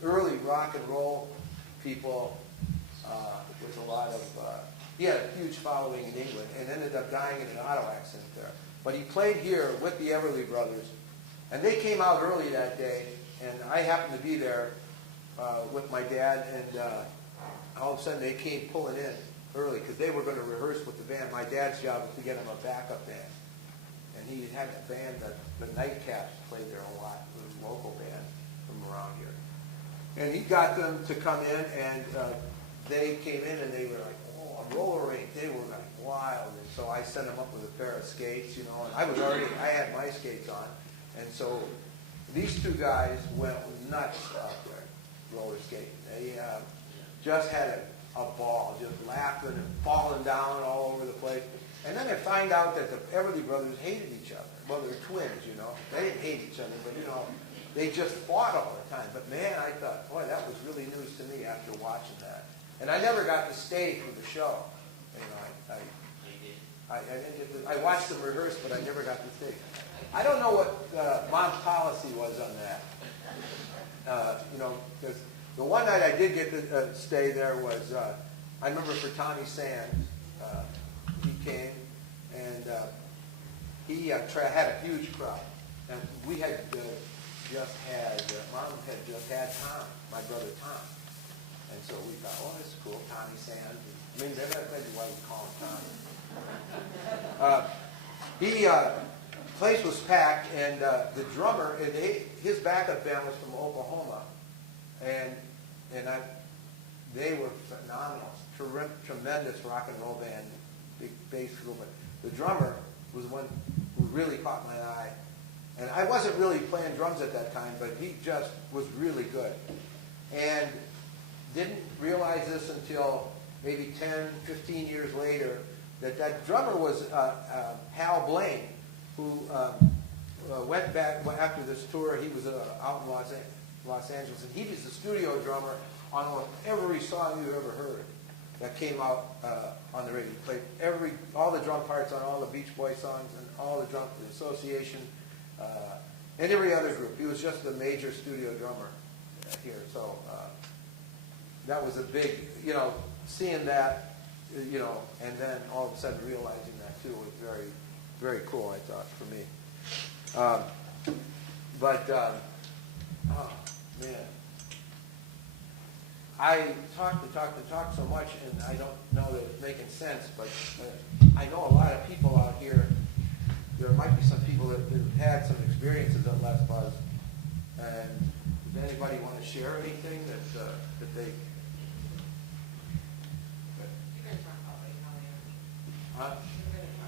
early rock and roll people with a lot of... he had a huge following in England and ended up dying in an auto accident there. But he played here with the Everly Brothers, and they came out early that day, and I happened to be there with my dad, and all of a sudden they came pulling in early because they were going to rehearse with the band. My dad's job was to get him a backup band. And he had a band that the Nightcaps played there a lot. It was a local band from around here. And he got them to come in, and they came in, and they were like, oh, a roller rink. They were like wild. And so I sent them up with a pair of skates, and I had my skates on. And so these 2 guys went nuts out there, roller skating. They just had a ball, just laughing and falling down all over the place. And then I find out that the Everly Brothers hated each other. Well, they're twins, They didn't hate each other, but, they just fought all the time. But, man, I thought, boy, that was really news to me after watching that. And I never got to stay for the show. I watched them rehearse, but I never got to stay. I don't know what Mom's policy was on that. Because the one night I did get to stay there was, I remember for Tommy Sands, he came, and he had a huge crowd. And we had Mom had just had Tom, my brother Tom. And so we thought, oh, this is cool, Tommy Sands. I mean, that's maybe why we call him Tommy. Place was packed, and the drummer, his backup band was from Oklahoma. And they were phenomenal, tremendous rock and roll band, big bass group. The drummer was one who really caught my eye. And I wasn't really playing drums at that time, but he just was really good. And didn't realize this until maybe 10, 15 years later, that drummer was Hal Blaine, who went back after this tour. He was out in Los Angeles, and he was the studio drummer on almost every song you've ever heard that came out on the radio. He played all the drum parts on all the Beach Boys songs and all the Association, and every other group. He was just a major studio drummer here. So that was a big, seeing that, and then all of a sudden realizing that too was very, very cool, I thought, for me. Oh, man. I talk so much, and I don't know that it's making sense, but I know a lot of people out here. There might be some people that have had some experiences at Les Buzz, and does anybody want to share anything that they... You guys aren't probably know Huh?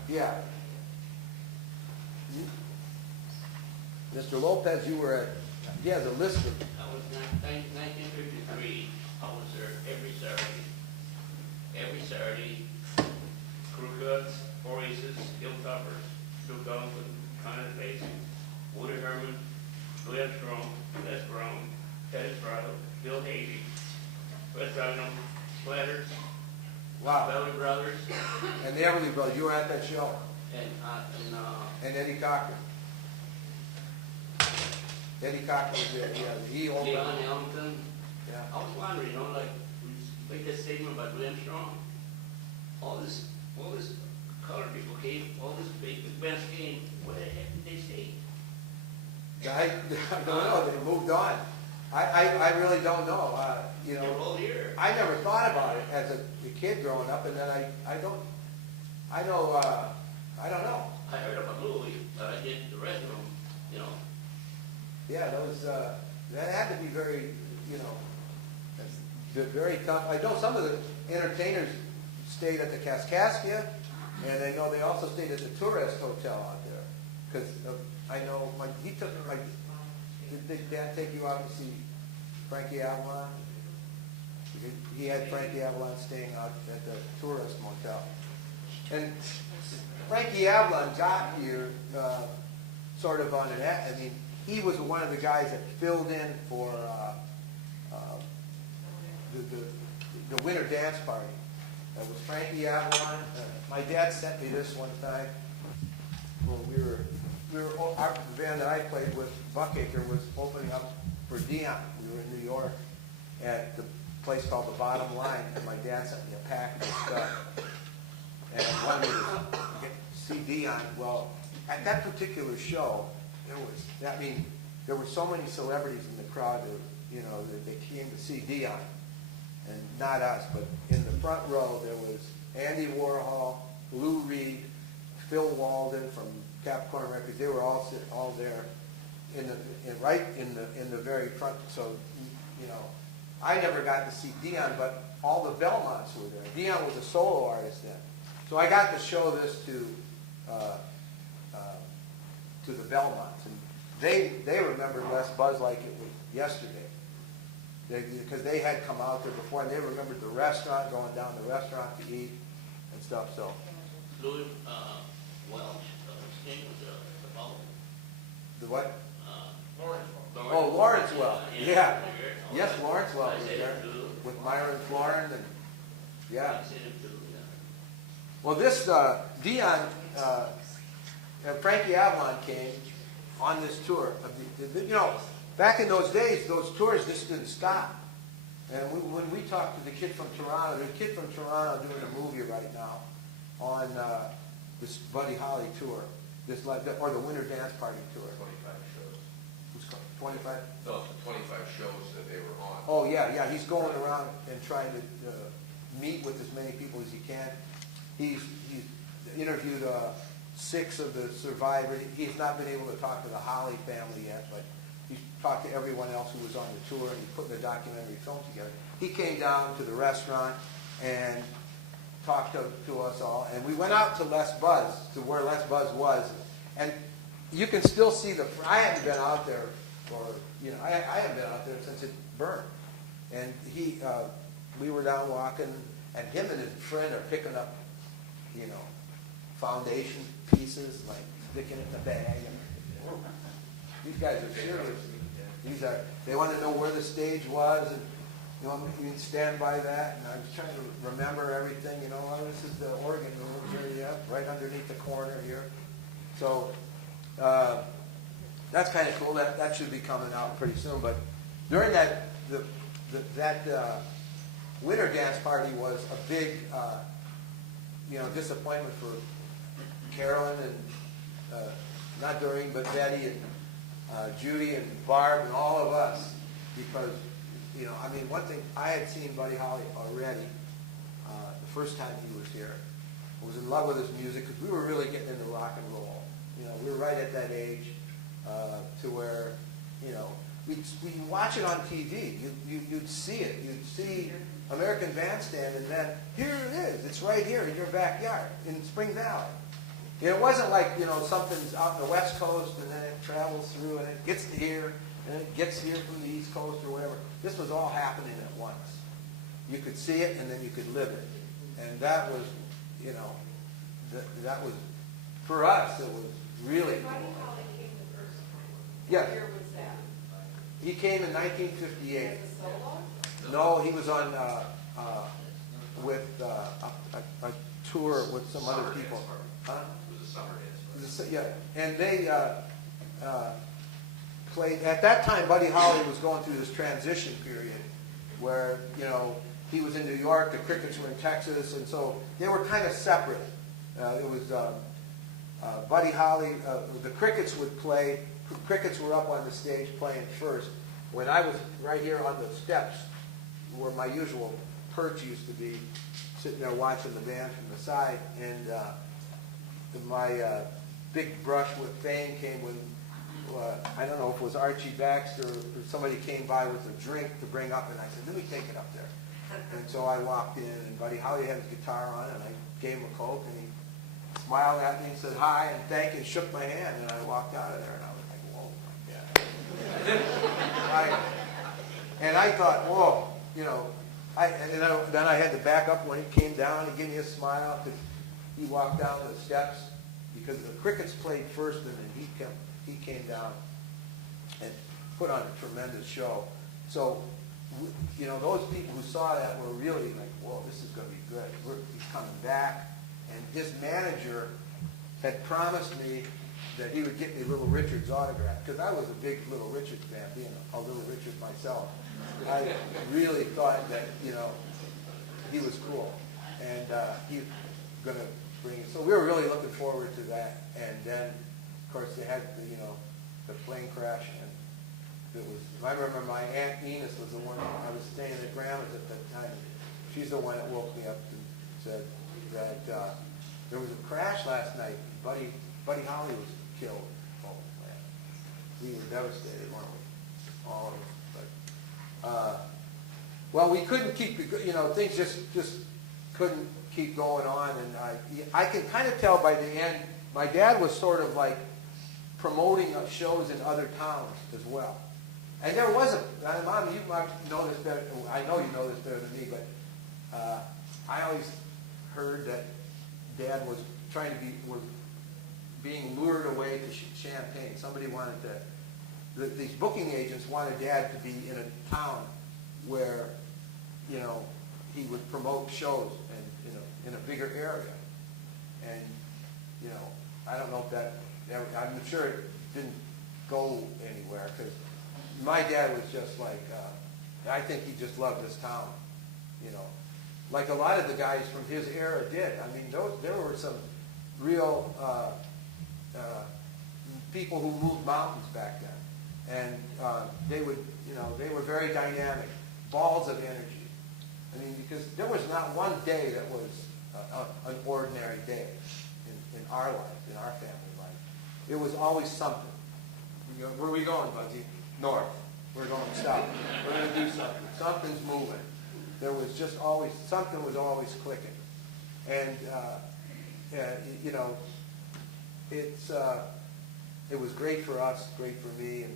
you. Yeah. Mr. Lopez, you were at, the list of... I was 1953. I was there every Saturday. Every Saturday, crew cuts, 4 aces, Hilltoppers, Duke Ellington, Conor Basie, Woody Herman, Glenn Strong, Les Brown, Teddy Strado, Bill Havey, West Island, Splatters, Wow. Belly Brothers, And the Everly Brothers, you were at that show. and And Eddie Cochran. Eddie Cochran was there, he opened. Leon Ellington. Yeah. I was wondering, like, we make that statement about Glenn Strong. All this colored people came, all this big bands came, where the heck did they stay? I don't know, they moved on. I really don't know, They were all here. I never thought about it as a kid growing up, and then I don't know. I heard about Louis, but I didn't the rest of them, Yeah, that had to be very, very tough. I know some of the entertainers stayed at the Kaskaskia, and I know they also stayed at the Tourist Hotel out there. Because I know, did Dad take you out to see Frankie Avalon? He had Frankie Avalon staying out at the Tourist Motel. And Frankie Avalon got here sort of on he was one of the guys that filled in for the winter dance party. That was Frankie Avalon. My dad sent me this one time. Well, the band that I played with, Buckacre, was opening up for Dion. We were in New York at the place called the Bottom Line, and my dad sent me a package of stuff. And I wanted to see Dion. Well, at that particular show, there were so many celebrities in the crowd that they came to see Dion, and not us, but in the front row there was Andy Warhol, Lou Reed, Phil Walden from Capricorn Records. They were all there right in the very front. So I never got to see Dion, but all the Belmonts were there. Dion was a solo artist then, so I got to show this to the Belmonts, and they remembered Les Buzz like it was yesterday. Because they had come out there before, and they remembered the restaurant, going down to the restaurant to eat and stuff. So Louis Welch, his name was the Ballroom. the what? Lawrence. Oh, Lawrence Welch. Yeah. Oh, Yes, Lawrence Welch I was said there him too. with Myron Florin, and yeah. I said him too, Well, this Dion and Frankie Avalon came on this tour. Back in those days, those tours just didn't stop. And when we talked to the kid from Toronto, there's a kid from Toronto doing a movie right now on this Buddy Holly tour, or the Winter Dance Party tour. 25 shows. Who's called 25? No, the 25 shows that they were on. Oh yeah. He's going around and trying to meet with as many people as he can. He's interviewed 6 of the survivors. He's not been able to talk to the Holly family yet, but he's talked to everyone else who was on the tour, and he's putting a documentary film together. He came down to the restaurant and talked to us all, and we went out to Les Buzz, to where Les Buzz was, and you can still see I haven't been out there I haven't been out there since it burned. And we were down walking, and him and his friend are picking up you know, foundation pieces, like sticking it in the bag. And, these guys are serious. They want to know where the stage was, and you know, you can stand by that. And I was trying to remember everything. You know, oh, this is the organ room here, yeah, right underneath the corner here. So that's kind of cool. That should be coming out pretty soon. But during that winter dance party was a big, you know, disappointment for Carolyn and not Doreen, but Betty and Judy and Barb and all of us, because, you know, I mean, one thing, I had seen Buddy Holly already the first time he was here. I was in love with his music because we were really getting into rock and roll. You know, we were right at that age to where, you know, we'd watch it on TV. You'd see it. You'd see American Bandstand, and then here it is. It's right here in your backyard in Spring Valley. It wasn't like, you know, something's out in the West Coast and then it travels through and it gets to here and it gets here from the East Coast or whatever. This was all happening at once. You could see it and then you could live it. And that was, you know, that was, for us, it was really cool. Buddy Holly came the first time. Yeah. What year was that? He came in 1958. As a solo? No, he was on with a tour with some other Summer people. dance party. Huh? It was a summer dance party. Yeah, and they played, at that time Buddy Holly was going through this transition period where, you know, he was in New York, the Crickets were in Texas, and so they were kind of separate. It was Buddy Holly, the Crickets would play, Crickets were up on the stage playing first. When I was right here on the steps where my usual perch used to be, sitting there watching the band from the side, and my big brush with fame came when, I don't know if it was Archie Baxter or somebody came by with a drink to bring up, and I said, let me take it up there. And so I walked in, and Buddy Holly had his guitar on, and I gave him a Coke, and he smiled at me and said hi and thank you and shook my hand, and I walked out of there, and I was like, whoa, my God. And I thought, whoa, you know, then I had to back up when he came down. He gave me a smile because he walked down the steps because the Crickets played first, and then he came down and put on a tremendous show. So, you know, those people who saw that were really like, whoa, this is going to be good. He's coming back. And his manager had promised me that he would get me Little Richard's autograph, because I was a big Little Richard fan, being a Little Richard myself. I really thought that, you know, he was cool, and he's going to bring it. So we were really looking forward to that. And then, of course, they had the, you know, the plane crash, and it was. I remember my Aunt Enos was the one. I was staying at Grandma's at that time. She's the one that woke me up and said that there was a crash last night. Buddy Holly was killed. Oh man, we were devastated, weren't we? All of us. But well, we couldn't keep. You know, things just couldn't keep going on, and I can kind of tell by the end. My dad was sort of like promoting shows in other towns as well. And there wasn't. Mom, you might know this better. I know you know this better than me, but I always heard that Dad was being lured away to Champaign. Somebody wanted to. These booking agents wanted Dad to be in a town where, you know, he would promote shows and in a bigger area. And you know, I don't know if that. I'm sure it didn't go anywhere because my dad was just like. I think he just loved this town, you know. Like a lot of the guys from his era did. I mean, there were some real people who moved mountains back then, and they would, you know, they were very dynamic, balls of energy. I mean, because there was not one day that was an ordinary day in our life, in our family life. It was always something. Where are we going, Buzzy? North. We're going south. We're going to do something. Something's moving. There was just always, something was always clicking. And, you know, it was great for us, great for me, and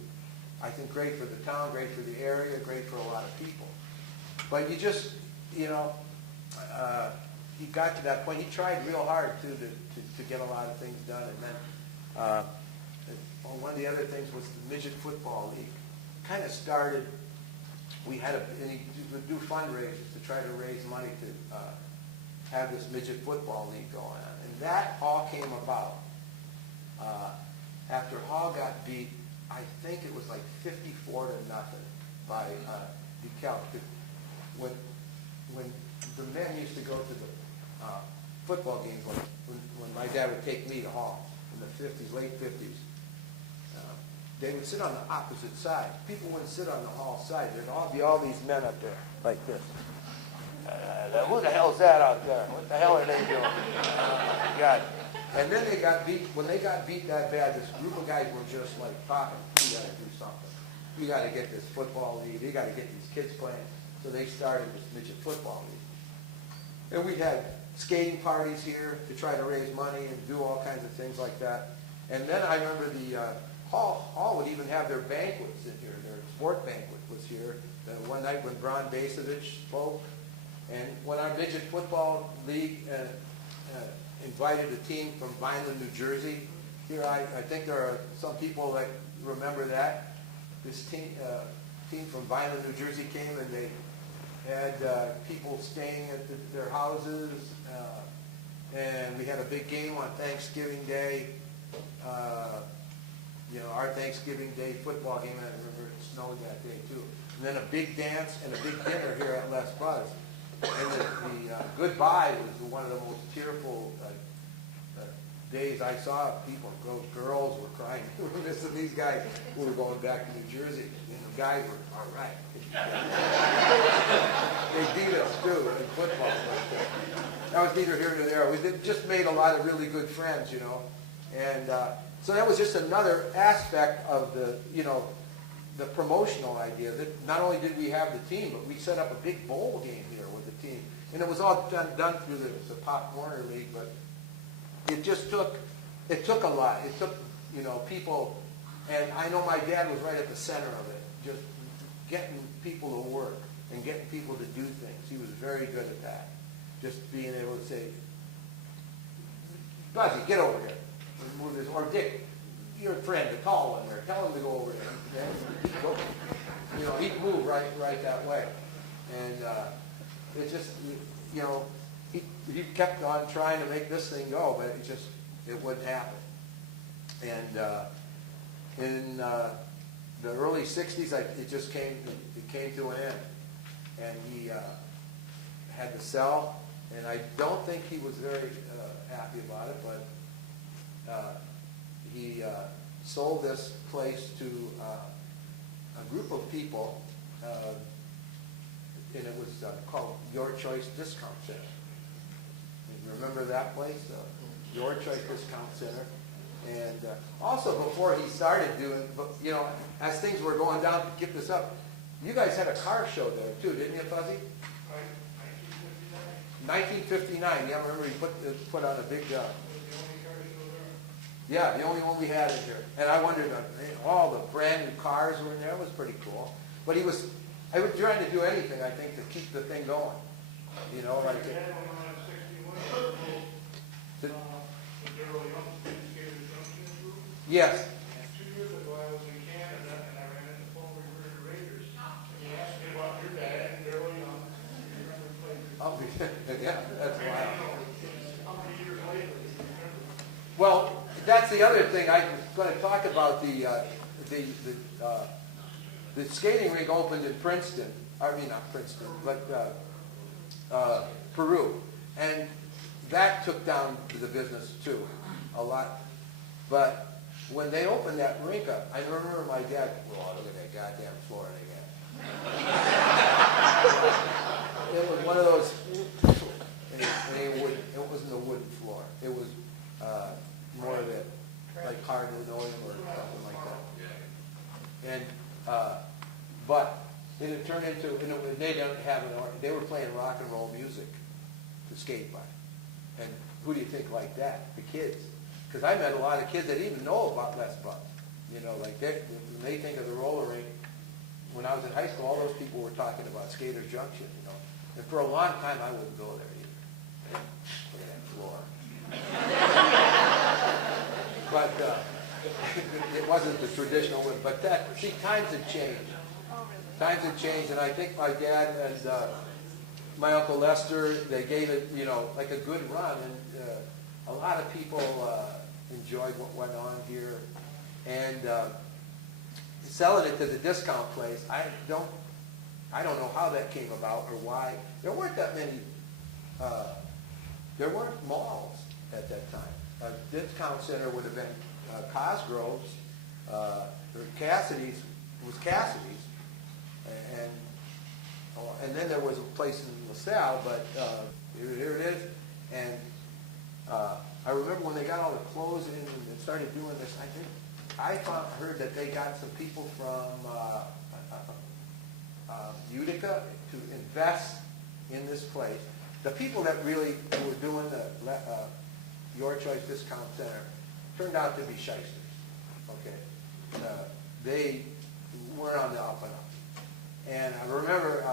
I think great for the town, great for the area, great for a lot of people. But you just, you know, he got to that point. He tried real hard too to get a lot of things done. And then one of the other things was the midget football league. Kind of started. We had and he would do fundraisers to try to raise money to have this midget football league going on, and that all came about after Hall got beat. I think it was like 54-0 by DeKalb. When the men used to go to the football games, like when my dad would take me to Hall in the 50s, late 50s, they would sit on the opposite side. People wouldn't sit on the Hall side. There'd all be all these men up there like this. Who the hell's that out there? What the hell are they doing? God. And then they got beat. When they got beat that bad, this group of guys were just like talking, we got to do something. We got to get this football league. We got to get these kids playing. So they started this midget football league. And we had skating parties here to try to raise money and do all kinds of things like that. And then I remember the Hall would even have their banquets in here. Their sport banquet was here. One night when Bron Basevich spoke. And when our midget football league invited a team from Vineland, New Jersey, here I think there are some people that remember that. This team from Vineland, New Jersey came and they had people staying at their houses. And we had a big game on Thanksgiving Day. Our Thanksgiving Day football game, and I remember it snowed that day too. And then a big dance and a big dinner here at Les Buzz. And the goodbye was one of the most tearful days I saw. People, those girls were crying. We were missing these guys who were going back to New Jersey. And the guys were, all right. They beat us too in football. That was neither here nor there. We just made a lot of really good friends, And so that was just another aspect of the promotional idea. That not only did we have the team, but we set up a big bowl game here with the team. And it was all done through the Pop Warner League, but it took a lot. It took, people, and I know my dad was right at the center of it, just getting people to work and getting people to do things. He was very good at that. Just being able to say, Buzzy, get over here. Move this. Or Dick, your friend, the tall one there, tell him to go over there. He'd move right that way. And it just, he kept on trying to make this thing go, but it wouldn't happen. And in the early 60s, it came to an end. And he had to sell, and I don't think he was very happy about it, but he sold this place to a group of people, and it was called Your Choice Discount Center. You remember that place? Your Choice Discount Center. And also before he started doing, as things were going down to get this up, you guys had a car show there too, didn't you, Buzzy? 1959. Yeah, I remember he put on a big job. Yeah, the only one we had in here. And I wondered, all the brand new cars were in there. It was pretty cool. But I was trying to do anything, I think, to keep the thing going. Yes. 2 years ago, I was in Canada, and I ran into Paul Revere the Raiders. And he asked me about your dad and Daryl Young. You remember playing? Yeah, that's wild. How many years later do you remember? Well, that's the other thing I was going to talk about. The skating rink opened in Princeton. I mean, not Princeton, but Peru. And that took down the business too, a lot. But when they opened that rink up, I remember my dad, look at that goddamn floor again. It was one of those, it wasn't a wooden floor. It was more of it, like hard linoleum or something like that. And, but it had turned into, they didn't have they were playing rock and roll music to skate by. And who do you think like that? The kids. Because I met a lot of kids that didn't even know about Les Buzz. When they think of the roller rink, when I was in high school, all those people were talking about Skater Junction, And for a long time, I wouldn't go there either. floor. But it wasn't the traditional one. But that, see, times have changed. Times have changed, and I think my dad and my Uncle Lester, they gave it, you know, like a good run, and a lot of people enjoyed what went on here. And selling it to the discount place, I don't know how that came about or why. There weren't that many, there weren't malls at that time. A discount center would have been Cosgrove's, or Cassidy's, it was Cassidy's, and then there was a place in LaSalle, but here it is. And I remember when they got all the clothes in and started doing this, I heard that they got some people from Utica to invest in this place. The people that really were doing the Your Choice Discount Center turned out to be shysters. Okay, they weren't on the up and up. And I remember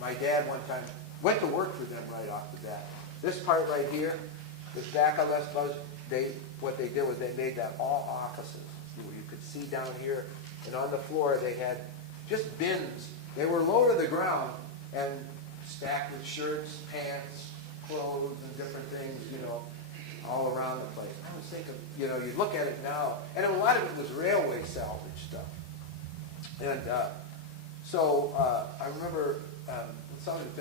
my dad one time went to work for them right off the bat. This part right here, this back of Les Buzz, what they did was they made that all offices. You could see down here, and on the floor they had just bins. They were low to the ground and stacked with shirts, pants, clothes, and different things, you know, all around the place. I was thinking, you know, you look at it now, and a lot of it was railway salvage stuff. And so I remember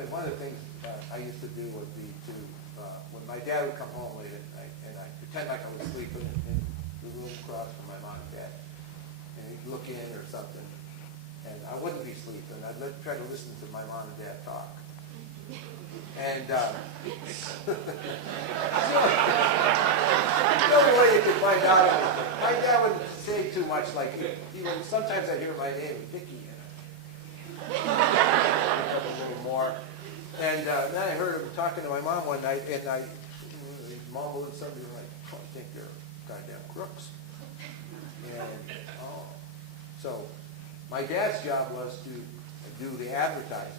one of the things I used to do would be to, when my dad would come home late at night, and I'd pretend like I was sleeping in the room across from my mom and dad, and he'd look in or something, and I wouldn't be sleeping. I'd try to listen to my mom and dad talk. And the only way you could find out, my dad wouldn't say too much, like, sometimes I'd hear my name, Vicky, a little more. And then I heard him talking to my mom one night, and he mumbled something like, "Oh, I think they're goddamn crooks." And so my dad's job was to do the advertising.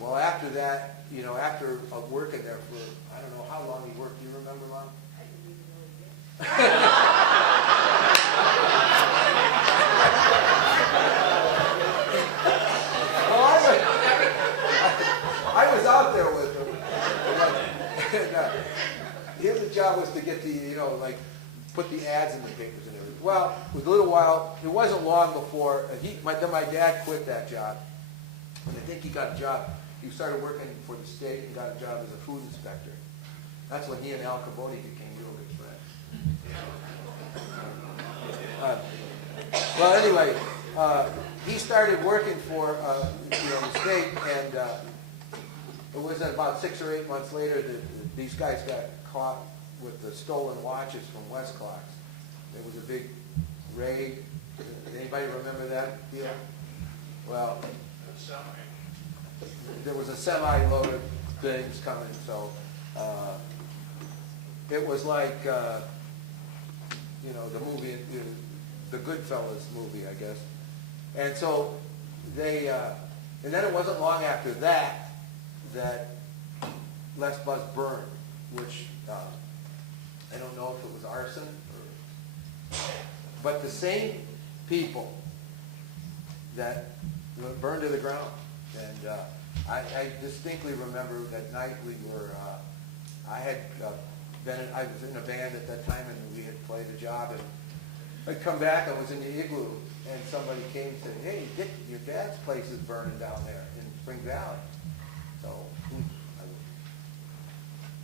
Well, after that, you know, after working there for, I don't know how long he worked. Do you remember, Mom? I didn't even know it. I was out there with him. And, his job was to get the, you know, like, put the ads in the papers and everything. Well, it was a little while, it wasn't long before, then my dad quit that job. And I think he got a job, he started working for the state and got a job as a food inspector. That's when he and Al Capote became real good friends. Well, anyway, he started working for the state, and it was about 6 or 8 months later that these guys got caught with the stolen watches from Westclox. There was a big raid. Anybody remember that? Yeah. Well, there was a semi-load of things coming, so it was like the movie, the Goodfellas movie, I guess. And so they, and then it wasn't long after that Les Buzz burned, which I don't know if it was arson but the same people that burned to the ground. And I distinctly remember that night we were, I was in a band at that time, and we had played a job, and I'd come back, I was in the igloo, and somebody came and said, "Hey, Dick, your dad's place is burning down there in Spring Valley." So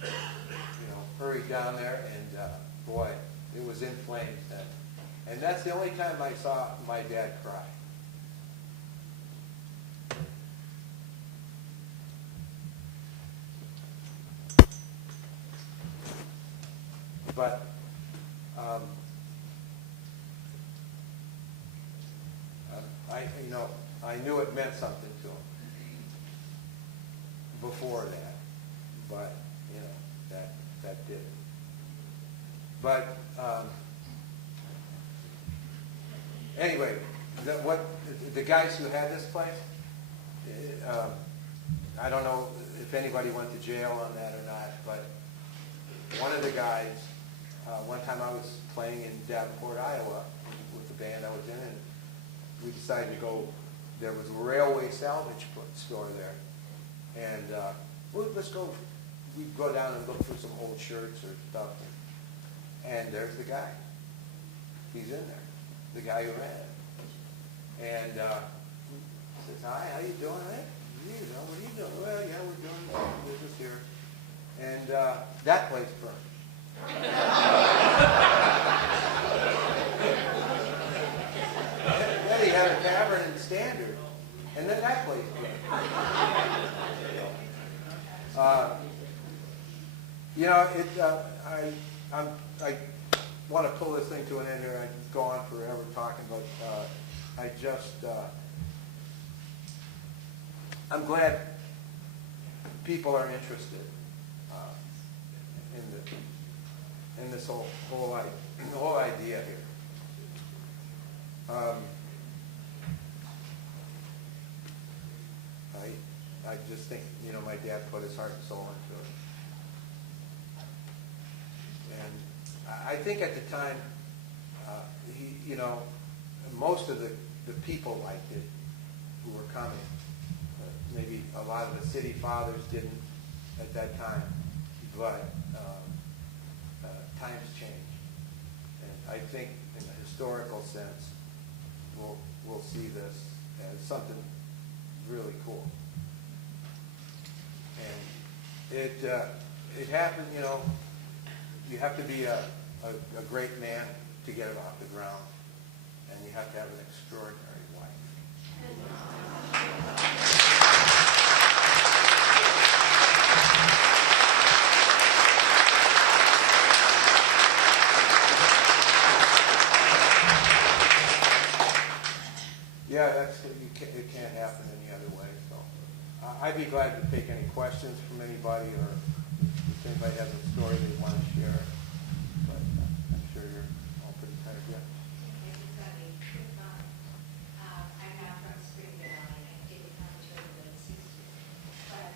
I hurried down there, and boy, it was in flames then. And that's the only time I saw my dad cry. But I knew it meant something to him before that, but that did. But anyway, the guys who had this place, I don't know if anybody went to jail on that or not, but one of the guys, one time I was playing in Davenport, Iowa, with the band I was in, and we decided to go, there was a railway salvage store there, and well, let's go, we'd go down and look for some old shirts or stuff, and there's the guy. He's in there, the guy who ran it. And he says, hi, how you doing? Hey, you know, what are you doing? Well, yeah, we're doing business here. And that place burned. Then he had a tavern in Standard, and then that place burned. You know, I want to pull this thing to an end here. I could go on forever talking, but I'm glad people are interested in this whole idea here. I just think, you know, my dad put his heart and soul into it. And I think at the time, you know, most of the people liked it who were coming. Maybe a lot of the city fathers didn't at that time, but times change. And I think in a historical sense, we'll see this as something really cool. And it happened, you know, you have to be a great man to get it off the ground, and you have to have an extraordinary wife. Yeah, it can't happen any other way. So I'd be glad to take any questions from anybody, or if anybody has a story they want to share. But I'm sure you're all pretty tired yet. I'm not from Springdale, and I didn't come to the late 60s. But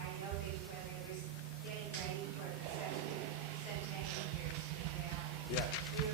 I know that when it was getting ready for the centennial years, Yeah. we